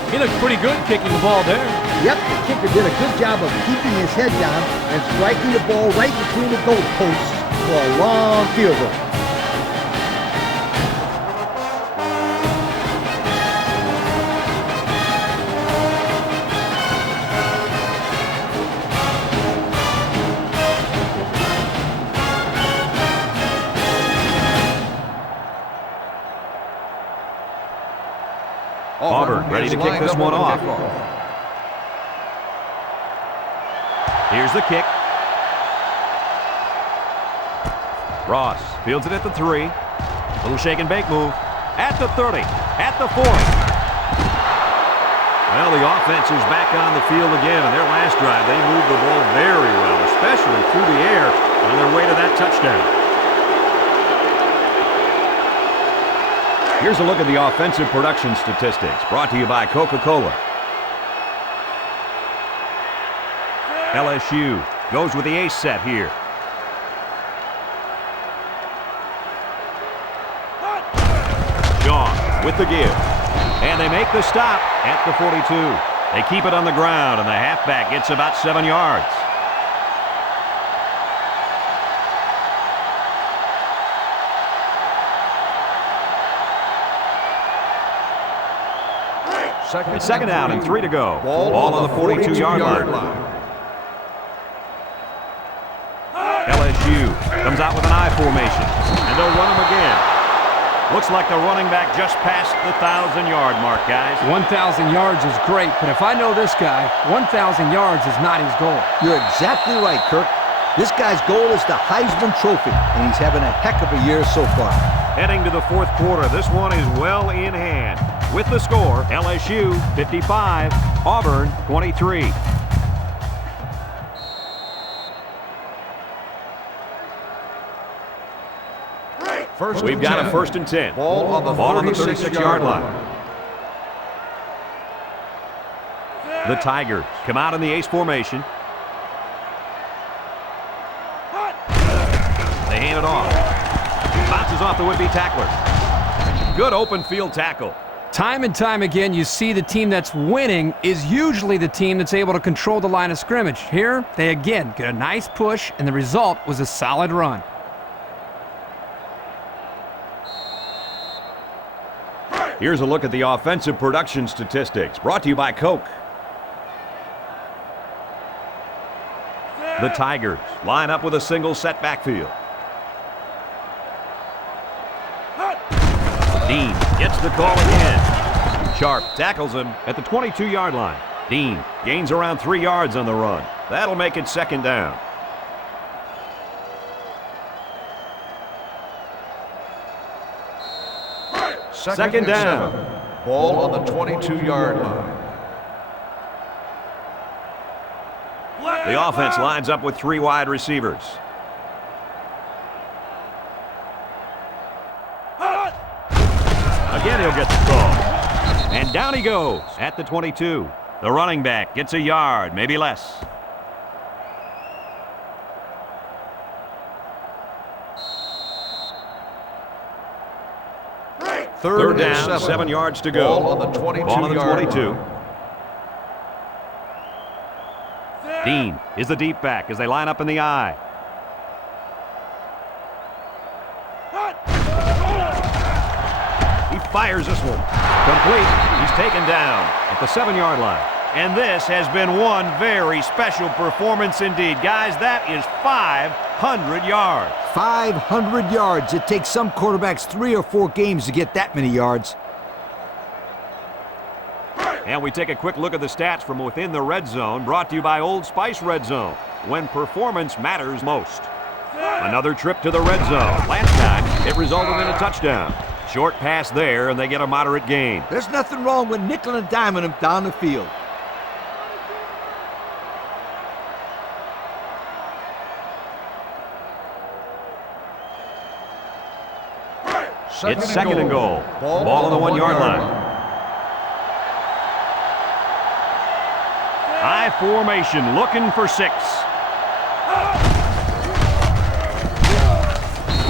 He looked pretty good kicking the ball there. Yep, the kicker did a good job of keeping his head down and striking the ball right between the goalposts for a long field goal. Auburn ready to kick this one off. Here's the kick. Ross fields it at the 3. Little shake and bake move. At the 30. At the 40. Well, the offense is back on the field again. On their last drive, they moved the ball very well, especially through the air on their way to that touchdown. Here's a look at the offensive production statistics, brought to you by Coca-Cola. LSU goes with the ace set here. John with the give. And they make the stop at the 42. They keep it on the ground, and the halfback gets about 7 yards. It's 2nd down and 3 to go. Ball on the 42-yard line. LSU comes out with an I formation, and they'll run him again. Looks like the running back just passed the 1,000-yard mark, guys. 1,000 yards is great, but if I know this guy, 1,000 yards is not his goal. You're exactly right, Kirk. This guy's goal is the Heisman Trophy, and he's having a heck of a year so far. Heading to the fourth quarter, this one is well in hand. With the score, LSU 55, Auburn 23. We've got a 1st and 10. Ball on the 36-yard line. The Tigers come out in the ace formation. They hand it off. Bounces off the would-be tackler. Good open field tackle. Time and time again, you see the team that's winning is usually the team that's able to control the line of scrimmage. Here, they again get a nice push, and the result was a solid run. Here's a look at the offensive production statistics, brought to you by Coke. The Tigers line up with a single set backfield. Dean gets the call again. Sharp tackles him at the 22-yard line. Dean gains around 3 yards on the run. That'll make it 2nd down. Second down. Ball on the 22-yard line. The offense lines up with 3 wide receivers. Again, he'll get the call. And down he goes at the 22. The running back gets a yard, maybe less. Third down, 7 yards to go. Ball on the 22-yard Ball on the 22. line. Dean is the deep back as they line up in the I. He fires this one. Complete. He's taken down at the 7-yard line. And this has been one very special performance indeed. Guys, that is 500 yards. 500 yards. It takes some quarterbacks 3 or 4 games to get that many yards. And we take a quick look at the stats from within the red zone, brought to you by Old Spice Red Zone, when performance matters most. Another trip to the red zone. Last time, it resulted in a touchdown. Short pass there, and they get a moderate gain. There's nothing wrong with nickel and diming them down the field. It's 2nd and goal. Ball on the 1-yard line. I formation, looking for 6.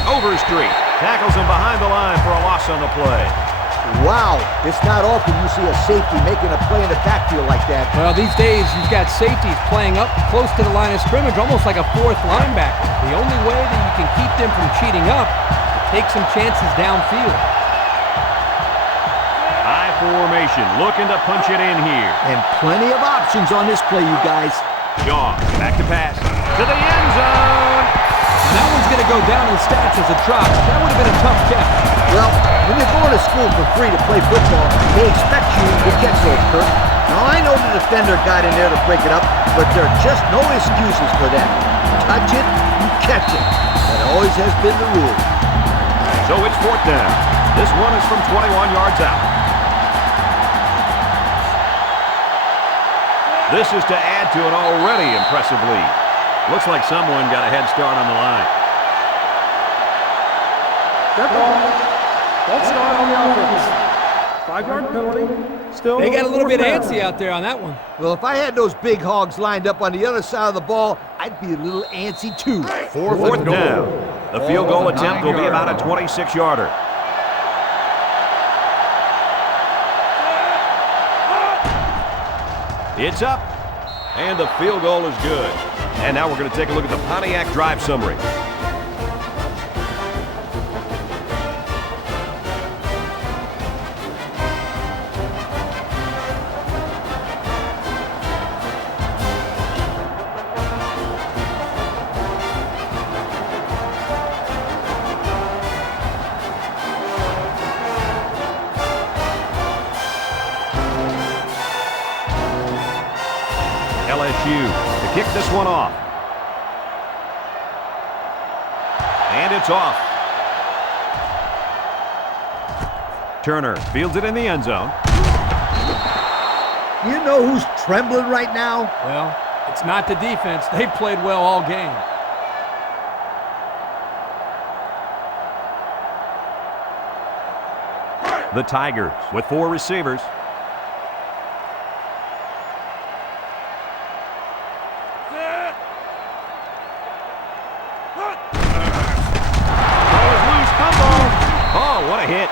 Overstreet tackles him behind the line for a loss on the play. Wow, it's not often you see a safety making a play in the backfield like that. Well, these days, you've got safeties playing up close to the line of scrimmage, almost like a 4th linebacker. The only way that you can keep them from cheating up is take some chances downfield. I formation, looking to punch it in here. And plenty of options on this play, you guys. Shaw, back to pass, to the end zone. That one's going to go down in stats as a drop. That would have been a tough catch. Well, when you're going to school for free to play football, they expect you to catch those, Kurt. Now, I know the defender got in there to break it up, but there are just no excuses for that. Touch it, you catch it. That always has been the rule. So it's 4th down. This one is from 21 yards out. This is to add to an already impressive lead. Looks like someone got a head start on the line. Dead ball. False start on the offense. 5-yard penalty. Still They got a little bit 4th down. antsy out there on that one. Well, if I had those big hogs lined up on the other side of the ball, I'd be a little antsy too. 4th down. The field goal attempt will be about a 26-yarder. It's up, and the field goal is good. And now we're going to take a look at the Pontiac drive summary. LSU to kick this one off. And it's off. Turner fields it in the end zone. You know who's trembling right now? Well, it's not the defense. They've played well all game. The Tigers with 4 receivers. Oh, what a hit.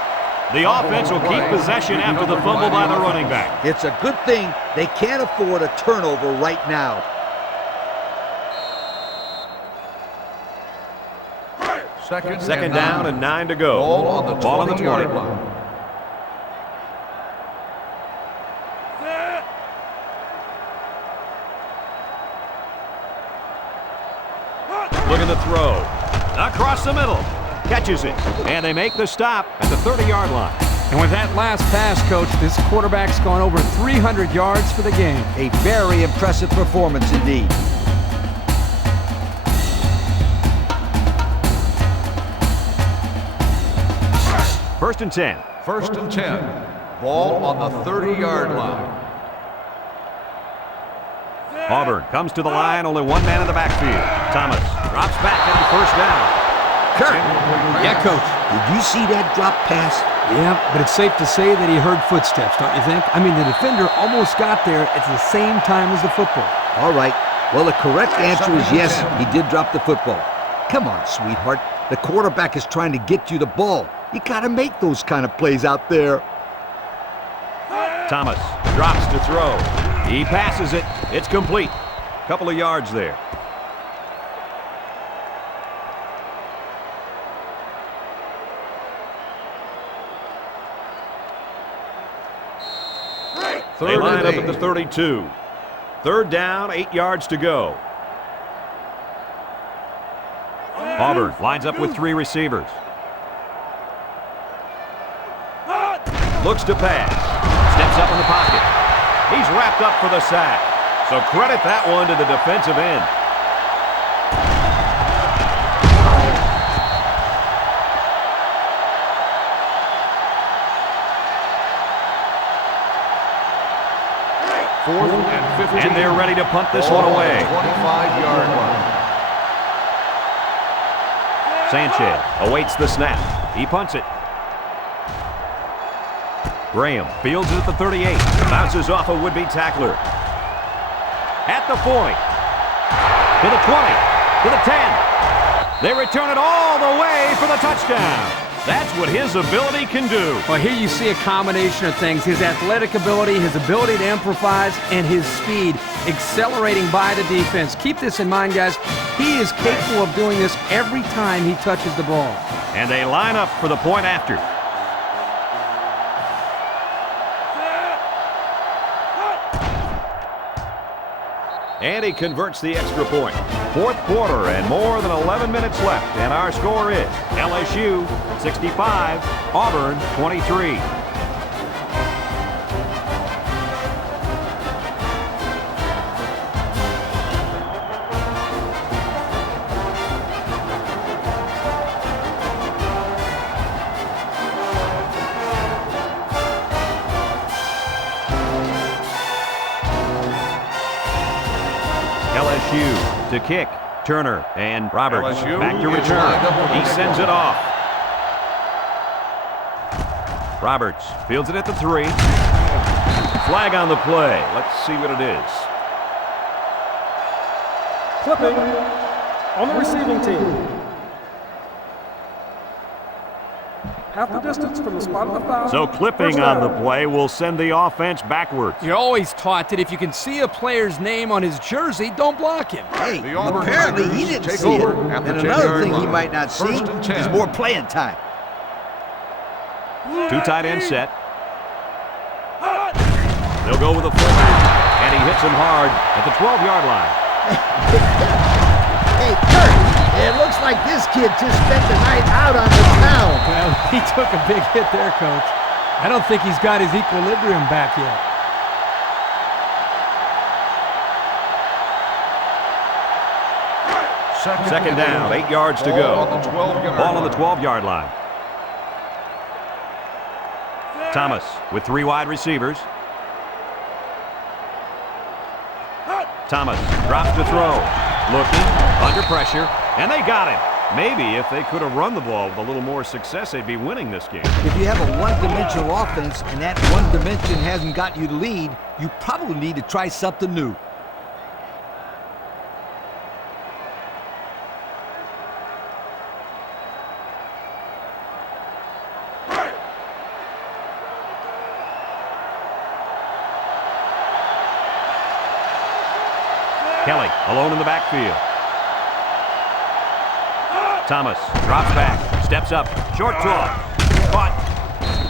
The offense will keep possession after the fumble by the running back. It's a good thing they can't afford a turnover right now. Second down and 9 to go. Ball on the 20. 20-yard line. Look at the throw. Across the middle. Catches it. And they make the stop at the 30-yard line. And with that last pass, Coach, this quarterback's gone over 300 yards for the game. A very impressive performance indeed. First and 10. First and 10. Ball on the 30-yard line. Auburn comes to the line, only one man in the backfield. Thomas drops back on first down. Kurt, Yeah, Coach. did you see that drop pass? Yeah, but it's safe to say that he heard footsteps, don't you think? I mean, the defender almost got there at the same time as the football. All right. Well, the correct answer is yes, he did drop the football. Come on, sweetheart. The quarterback is trying to get you the ball. You got to make those kind of plays out there. Thomas drops to throw. He passes it. It's complete. Couple of yards there. They line up at the 32. Third down, 8 yards to go. Auburn lines up with 3 receivers. Looks to pass. Steps up in the pocket. He's wrapped up for the sack. So credit that one to the defensive end. Fourth and 15. And they're ready to punt this one away. 25-yard line. Sanchez awaits the snap. He punts it. Graham fields it at the 38. Bounces off a would-be tackler. At the point. To the 20. To the 10. They return it all the way for the touchdown. That's what his ability can do. Well, here you see a combination of things. His athletic ability, his ability to improvise, and his speed accelerating by the defense. Keep this in mind, guys. He is capable of doing this every time he touches the ball. And they line up for the point after. And he converts the extra point. Fourth quarter and more than 11 minutes left. And our score is LSU 65, Auburn 23. LSU to kick. Turner and Roberts LSU back to is return. lined up with He the sends it off. Roberts fields it at the 3. Flag on the play. Let's see what it is. Clipping on the receiving team. Half the distance from the spot of the foul. So clipping First on the down. play will send the offense backwards. You're always taught that if you can see a player's name on his jersey, don't block him. Hey, The Auburn apparently he Tigers didn't take see it. over at And the another 10-yard thing he line. might not see First and 10. is more playing time. 2 tight end set. They'll go with a fullback. And he hits him hard at the 12-yard line. Hey, Kurt, it looks like this kid just spent the night out on the town. Well, he took a big hit there, Coach. I don't think he's got his equilibrium back yet. Second down, 8 yards to go. Ball on the 12-yard Ball on the line. 12-yard line. Thomas with 3 wide receivers. Thomas drops to throw. Looking, under pressure, and they got him. Maybe if they could have run the ball with a little more success, they'd be winning this game. If you have a one-dimensional offense and that one dimension hasn't got you the lead, you probably need to try something new. Kelly alone in the backfield. Thomas drops back, steps up, short toss. Caught.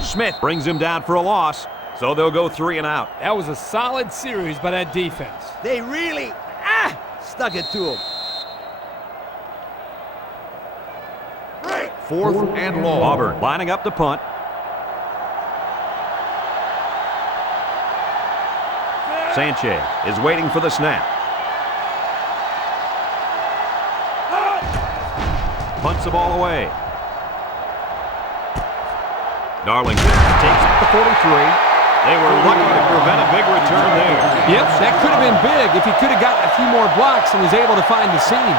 Smith brings him down for a loss, so they'll go 3 and out. That was a solid series by that defense. They really, stuck it to him. 4th and long. Auburn lining up the punt. Sanchez is waiting for the snap. Punts the ball away. Darlington takes it to 43. They were lucky to prevent a big return there. Yep, that could have been big if he could have gotten a few more blocks and was able to find the seam.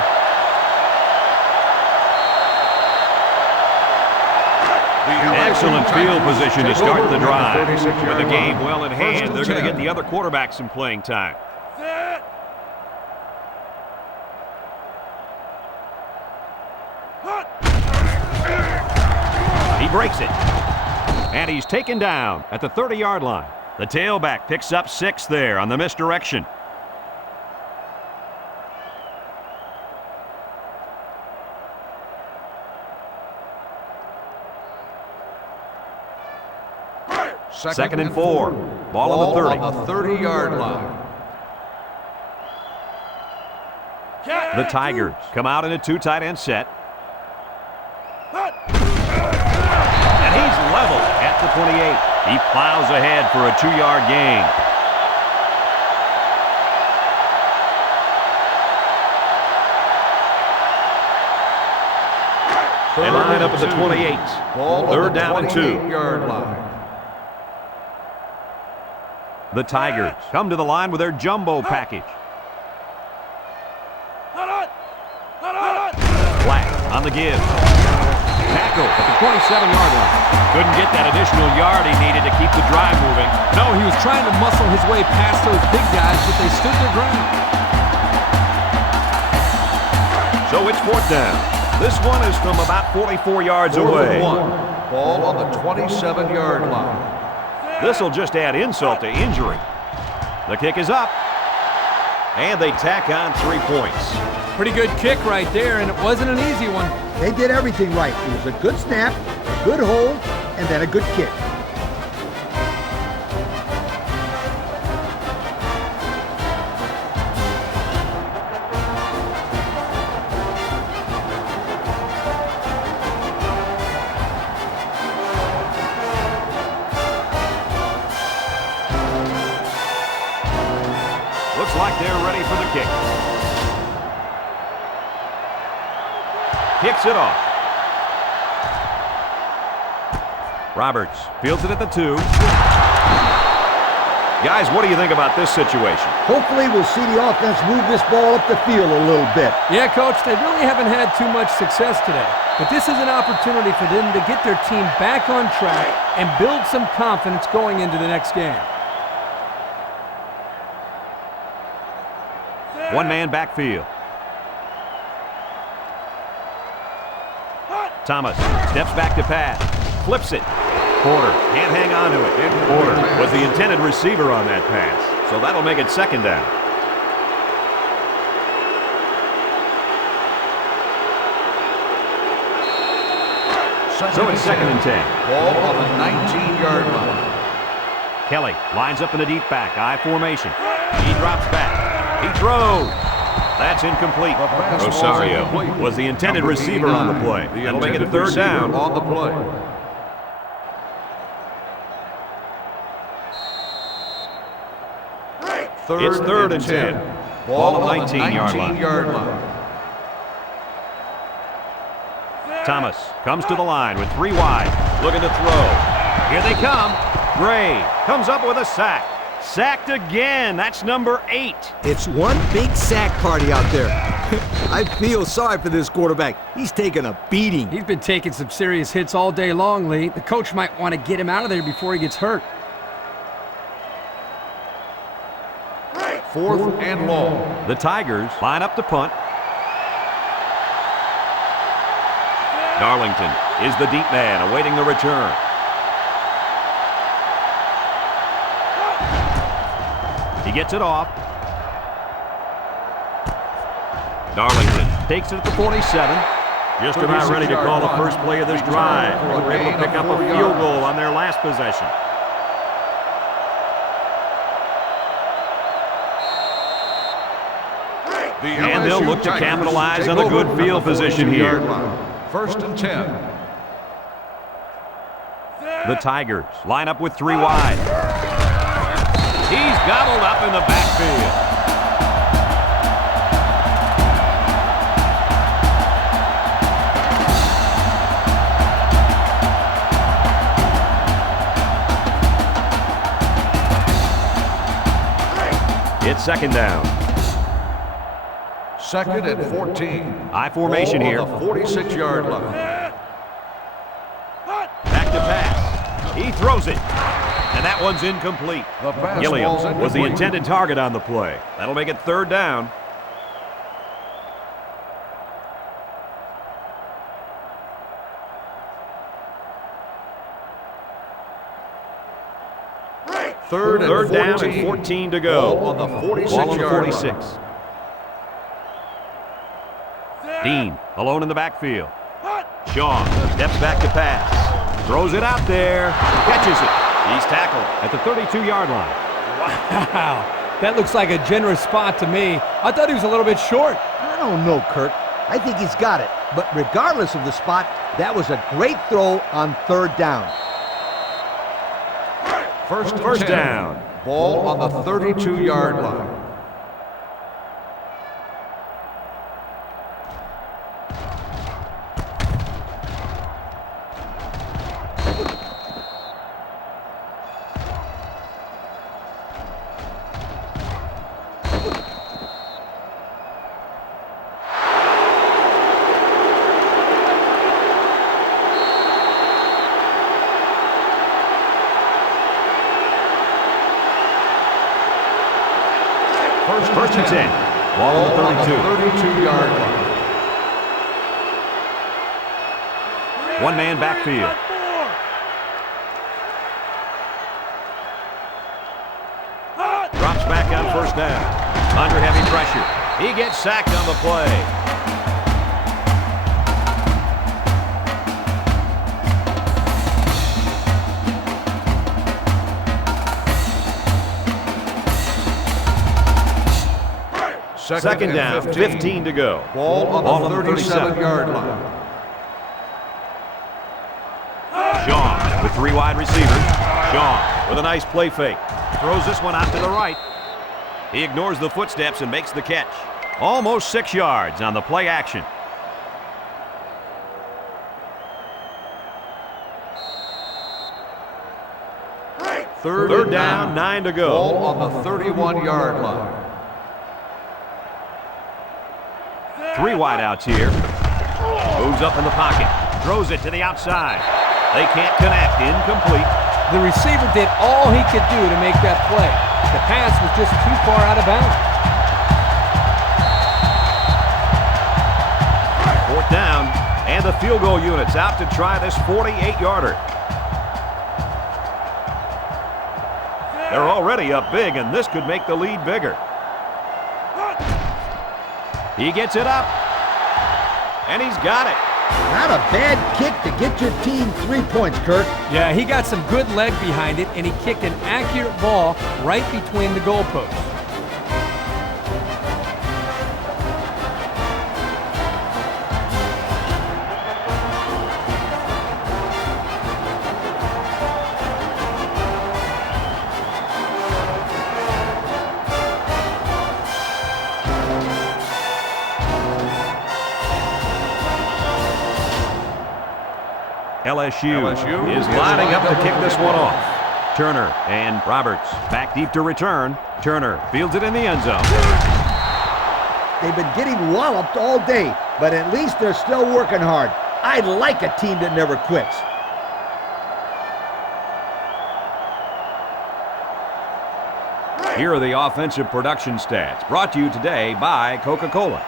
Excellent field position to start the drive. With the game well in hand, they're going to get the other quarterback some playing time. He breaks it. And he's taken down at the 30-yard line. The tailback picks up 6 there on the misdirection. Second and 4. Ball on the 30. 30-yard line. The Tigers come out in a 2 tight end set. And he's level at the 28. He plows ahead for a 2-yard gain. They line up at the 28. Ball 3rd down and 2. 28-yard line. The Tigers come to the line with their jumbo package. Black on the give. Tackle at the 27-yard line. Couldn't get that additional yard he needed to keep the drive moving. No, he was trying to muscle his way past those big guys, but they stood their ground. So it's 4th down. This one is from about 44 yards away. 4th and 1. Ball on the 27-yard line. This will just add insult to injury. The kick is up. And they tack on 3 points. Pretty good kick right there, and it wasn't an easy one. They did everything right. It was a good snap, a good hold, and then a good kick. Looks like they're ready for the kick. Kicks it off. Roberts fields it at the 2. Guys, what do you think about this situation? Hopefully we'll see the offense move this ball up the field a little bit. Yeah, Coach, they really haven't had too much success today. But this is an opportunity for them to get their team back on track and build some confidence going into the next game. One-man backfield. Thomas steps back to pass. Flips it. Porter can't hang on to it. Porter was the intended receiver on that pass. So that'll make it 2nd down. So it's 2nd and 10. Ball on the 19-yard line. Kelly lines up in a deep back, I formation. He drops back. He throws. That's incomplete. Rosario was the intended receiver on the play. That'll make it a 3rd down. On the play. It's 3rd and 10. Ball on the 19-yard line. Thomas comes to the line with 3 wide. Looking to throw. Here they come. Gray comes up with a sack. Sacked again. That's number 8. It's one big sack party out there. I feel sorry for this quarterback. He's taking a beating. He's been taking some serious hits all day long, Lee. The coach might want to get him out of there before he gets hurt. 4th and long. The Tigers line up to punt. Darlington is the deep man awaiting the return. He gets it off. Darlington takes it at the 47. Just about ready to call the first play of this drive. They were able to pick up a field goal on their last possession. And they'll look to capitalize on the good field position here. 1st and 10. The Tigers line up with 3 wide. He's gobbled up in the backfield. It's 2nd down. 2nd and 14. High formation Ball here. on the 46-yard line. Back to pass. He throws it. And that one's incomplete. The pass Gilliam ball's was the incomplete. intended target on the play. That'll make it 3rd down. Third down and 14 to go. Ball on the 46-yard Ball on the line. 46. Dean alone in the backfield. Shaw steps back to pass. Throws it out there. Catches it. He's tackled at the 32-yard line. Wow, that looks like a generous spot to me. I thought he was a little bit short. I don't know, Kurt. I think he's got it. But regardless of the spot, that was a great throw on 3rd down. First down. Ball on the 32-yard line. First and 10. Ball on the 32. 32-yard line. One man backfield. Drops back on 1st down. Under heavy pressure. He gets sacked on the play. Second down, 15 to go. Ball on the 37-yard line. Shaw with 3 wide receivers. Shaw with a nice play fake. Throws this one out to the right. He ignores the footsteps and makes the catch. Almost 6 yards on the play action. Third down, 9 to go. Ball on the 31-yard line. 3 wideouts here. Moves up in the pocket. Throws it to the outside. They can't connect. Incomplete. The receiver did all he could do to make that play. The pass was just too far out of bounds. 4th down, and the field goal unit's out to try this 48-yarder. They're already up big, and this could make the lead bigger. He gets it up, and he's got it. Not a bad kick to get your team 3 points, Kurt. Yeah, he got some good leg behind it, and he kicked an accurate ball right between the goalposts. LSU is lining up to kick this one off. Turner and Roberts back deep to return. Turner fields it in the end zone. They've been getting walloped all day, but at least they're still working hard. I like a team that never quits. Here are the offensive production stats, brought to you today by Coca-Cola.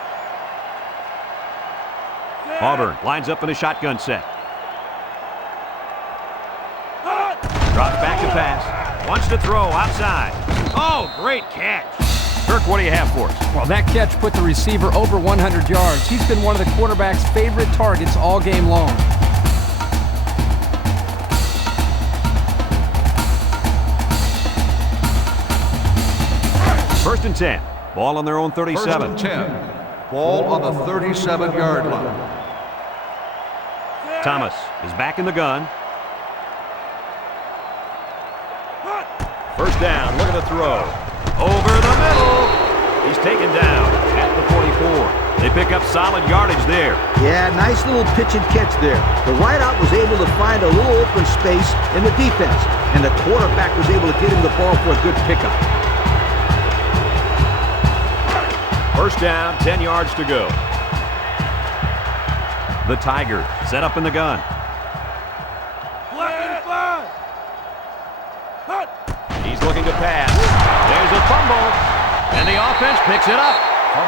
Auburn lines up in a shotgun set. Drops back to pass. Wants to throw outside. Oh, great catch. Kirk, what do you have for us? Well, that catch put the receiver over 100 yards. He's been one of the quarterback's favorite targets all game long. First and 10. Ball on their own 37. First and 10. Ball on the 37-yard line. Thomas is back in the gun. First down, look at the throw. Over the middle. He's taken down at the 44. They pick up solid yardage there. Yeah, nice little pitch and catch there. The wideout was able to find a little open space in the defense, and the quarterback was able to get him the ball for a good pickup. First down, 10 yards to go. The Tigers set up in the gun. He's looking to pass. There's a fumble, and the offense picks it up.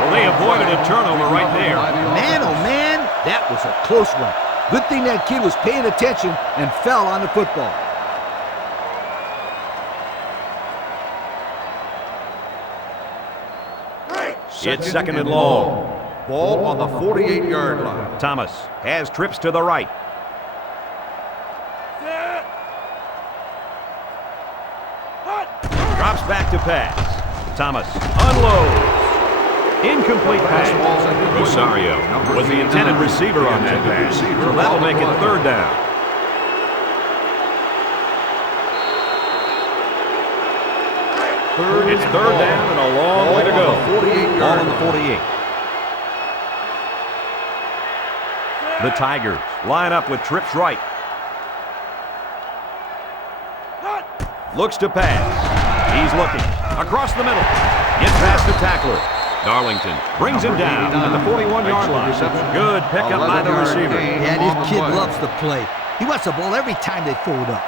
Well, they avoided a turnover right there. Man, oh man, that was a close one. Good thing that kid was paying attention and fell on the football. It's second and long. Ball on the 48-yard line. Thomas has trips to the right. Drops back to pass. Thomas unloads. Incomplete pass. Rosario was the intended receiver on that pass. So that'll make it third down. It's third down and a long way to go. Ball on the 48. The Tigers line up with trips right. Looks to pass. He's looking. Across the middle. Gets past the tackler. Darlington brings him down at the 41-yard line. Good pickup by the receiver. Yeah, this kid loves to play. He wants the ball every time they throw it up.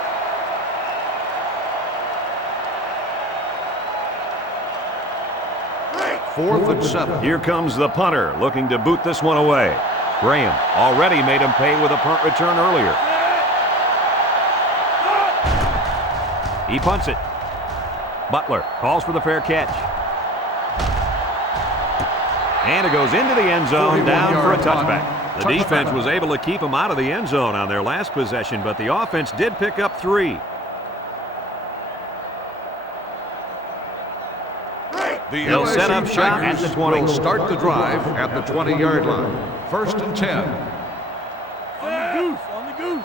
Fourth and 7. Here comes the punter looking to boot this one away. Graham already made him pay with a punt return earlier. He punts it. Butler calls for the fair catch. And it goes into the end zone, down for a touchback. The defense was able to keep him out of the end zone on their last possession, but the offense did pick up 3. They'll set up shop at the 20. Will start the drive at the 20-yard line. First and 10. On the goose.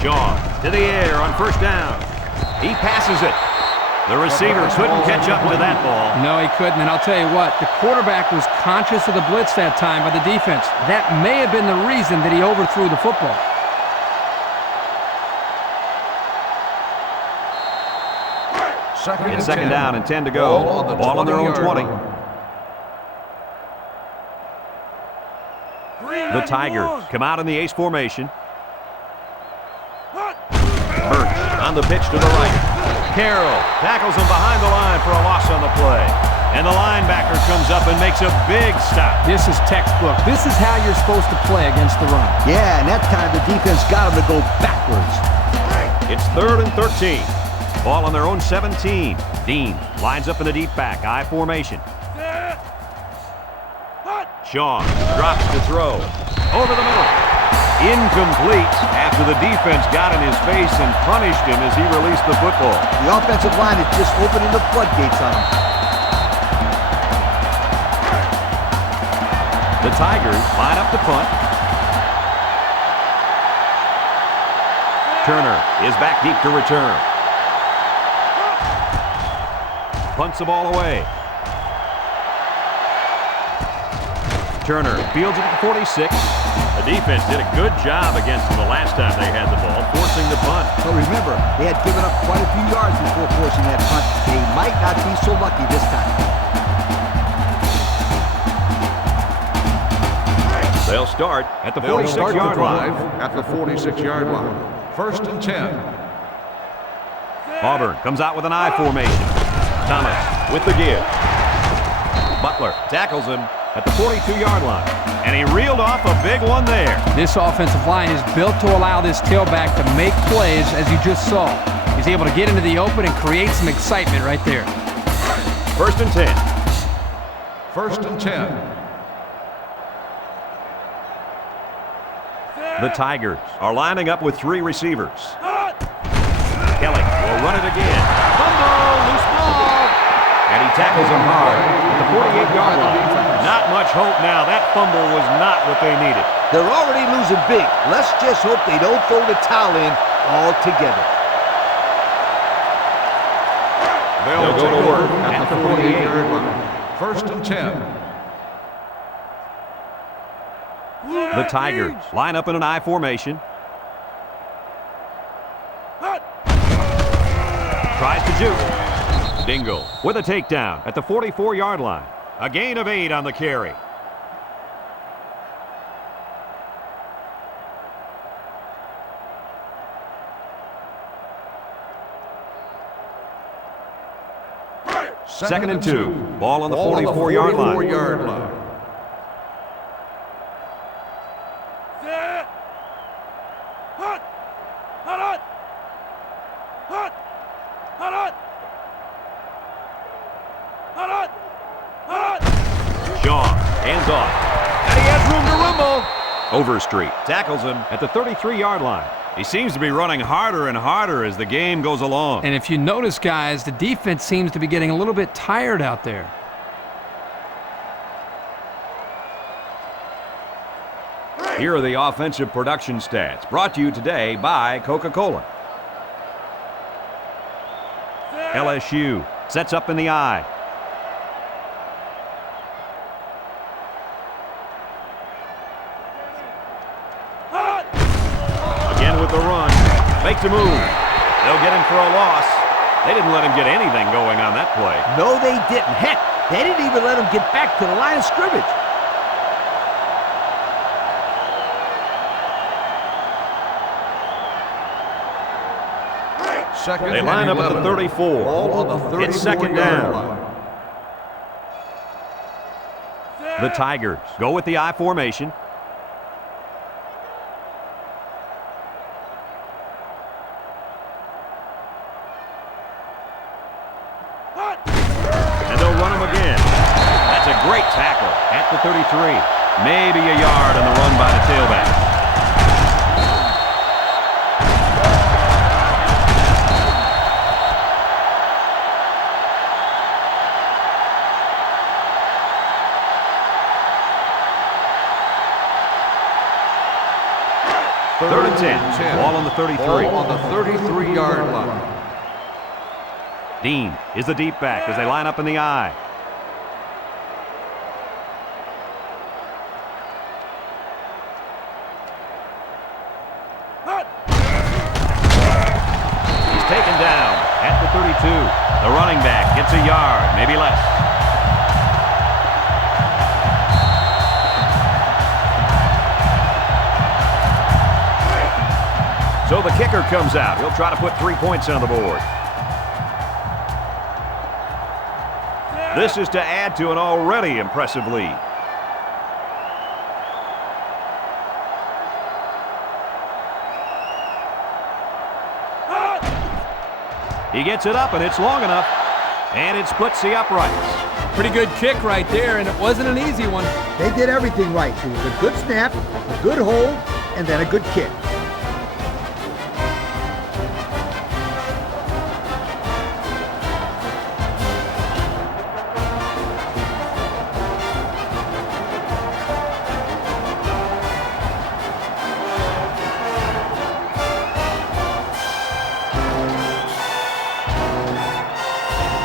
Shaw to the air on first down. He passes it. The receiver couldn't catch up to that ball. No, he couldn't, and I'll tell you what, the quarterback was conscious of the blitz that time by the defense. That may have been the reason that he overthrew the football. It's second down and 10 to go. Ball on their own 20. The Tigers come out in the ace formation. Birch on the pitch to the right. Carroll tackles him behind the line for a loss on the play. And the linebacker comes up and makes a big stop. This is textbook. This is how you're supposed to play against the run. Yeah, and that time the defense got him to go backwards. It's third and 13. Ball on their own 17. Dean lines up in the deep back, I formation. Shaw drops to throw. Over the middle. Incomplete after the defense got in his face and punished him as he released the football. The offensive line is just opening the floodgates on him. The Tigers line up to punt. Turner is back deep to return. Punts the ball away. Turner fields it at the 46. A The defense did a good job against them the last time they had the ball, forcing the punt. But remember, they had given up quite a few yards before forcing that punt. They might not be so lucky this time. They'll start at the 46-yard line. At the 46-yard line. 1st and 10. Auburn comes out with an I formation. Thomas with the give. Butler tackles him at the 42-yard line. And he reeled off a big one there. This offensive line is built to allow this tailback to make plays, as you just saw. He's able to get into the open and create some excitement right there. 1st and 10. 1st and 10. The Tigers are lining up with 3 receivers. Kelly will run it again. Fumble, loose ball. And he tackles him hard at the 48-yard line. Not much hope now. That fumble was not what they needed. They're already losing big. Let's just hope they don't throw the towel in altogether. They'll go to work at the 48-yard line. 1st and 10. The Tigers line up in an I formation. Tries to juke. Dingle with a takedown at the 44-yard line. A gain of 8 on the carry. Second and 2. Ball on the 44-yard line. Shaw hands off. And he has room to rumble. Overstreet tackles him at the 33-yard line. He seems to be running harder and harder as the game goes along. And if you notice, guys, the defense seems to be getting a little bit tired out there. Here are the offensive production stats, brought to you today by Coca-Cola. LSU sets up in the I. Again with the run. Makes a move. They'll get him for a loss. They didn't let him get anything going on that play. No, they didn't. Heck, they didn't even let him get back to the line of scrimmage. Second They line up at the 34. Ball on the 34-yard It's second down. line. The Tigers go with the I formation. And they'll run him again. That's a great tackle at the 33. Maybe a yard on the run by the tailback. Third and 10. Ball on the 33. Ball on the 33-yard line. Dean is the deep back as they line up in the I. He's taken down at the 32. The running back gets a yard, maybe less. So the kicker comes out. He'll try to put 3 points on the board. This is to add to an already impressive lead. He gets it up, and it's long enough. And it splits the uprights. Pretty good kick right there, and it wasn't an easy one. They did everything right. It was a good snap, a good hold, and then a good kick.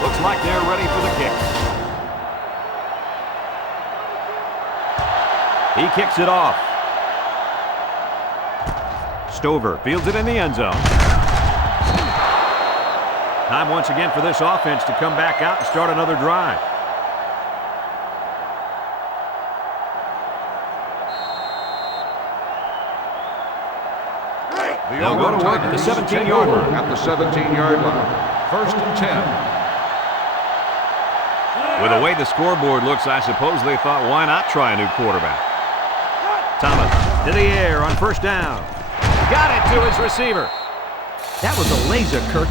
Looks like they're ready for the kick. He kicks it off. Stover fields it in the end zone. Time once again for this offense to come back out and start another drive. They'll go to work at the 17-yard line. At the 17-yard line. First and 10. With the way the scoreboard looks, I suppose they thought, why not try a new quarterback? Thomas to the air on first down. Got it to his receiver. That was a laser, Kirk.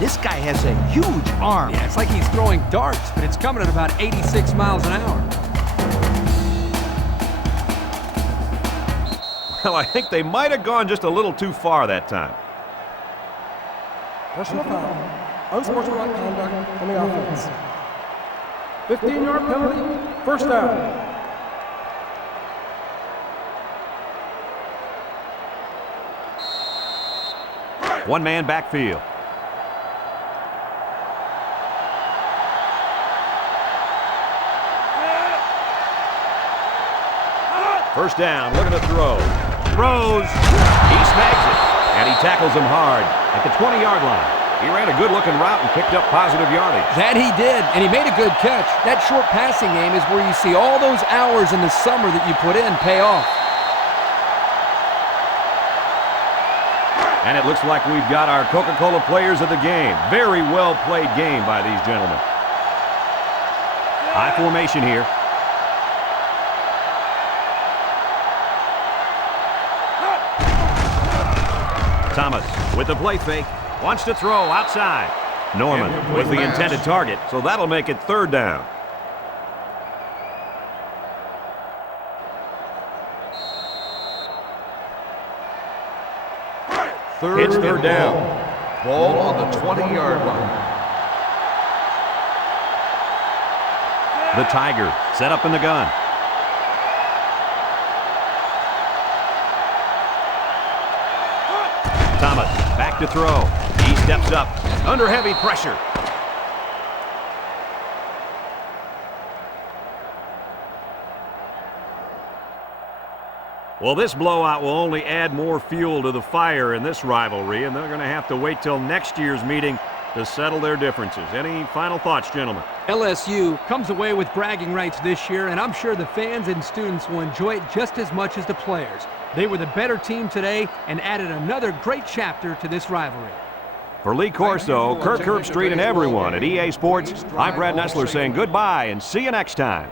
This guy has a huge arm. Yeah, it's like he's throwing darts, but it's coming at about 86 miles an hour. Well, I think they might have gone just a little too far that time. Personal foul. Unsportsmanlike conduct on the offense. 15-yard penalty. First down. One-man backfield. First down, looking to throw. Throws. He snags it, and he tackles him hard at the 20-yard line. He ran a good-looking route and picked up positive yardage. That he did, and he made a good catch. That short passing game is where you see all those hours in the summer that you put in pay off. And it looks like we've got our Coca-Cola players of the game. Very well-played game by these gentlemen. High formation here. Thomas with the play fake. Wants to throw outside. Norman was the intended target, so that'll make it third down. It's third down. Ball on the 20-yard line. The Tiger set up in the gun. Thomas back to throw. He steps up under heavy pressure. Well, this blowout will only add more fuel to the fire in this rivalry, and they're going to have to wait till next year's meeting to settle their differences. Any final thoughts, gentlemen? LSU comes away with bragging rights this year, and I'm sure the fans and students will enjoy it just as much as the players. They were the better team today and added another great chapter to this rivalry. For Lee Corso, Kirk Herbstreit, and everyone at EA Sports, I'm Brad Nessler saying goodbye and see you next time.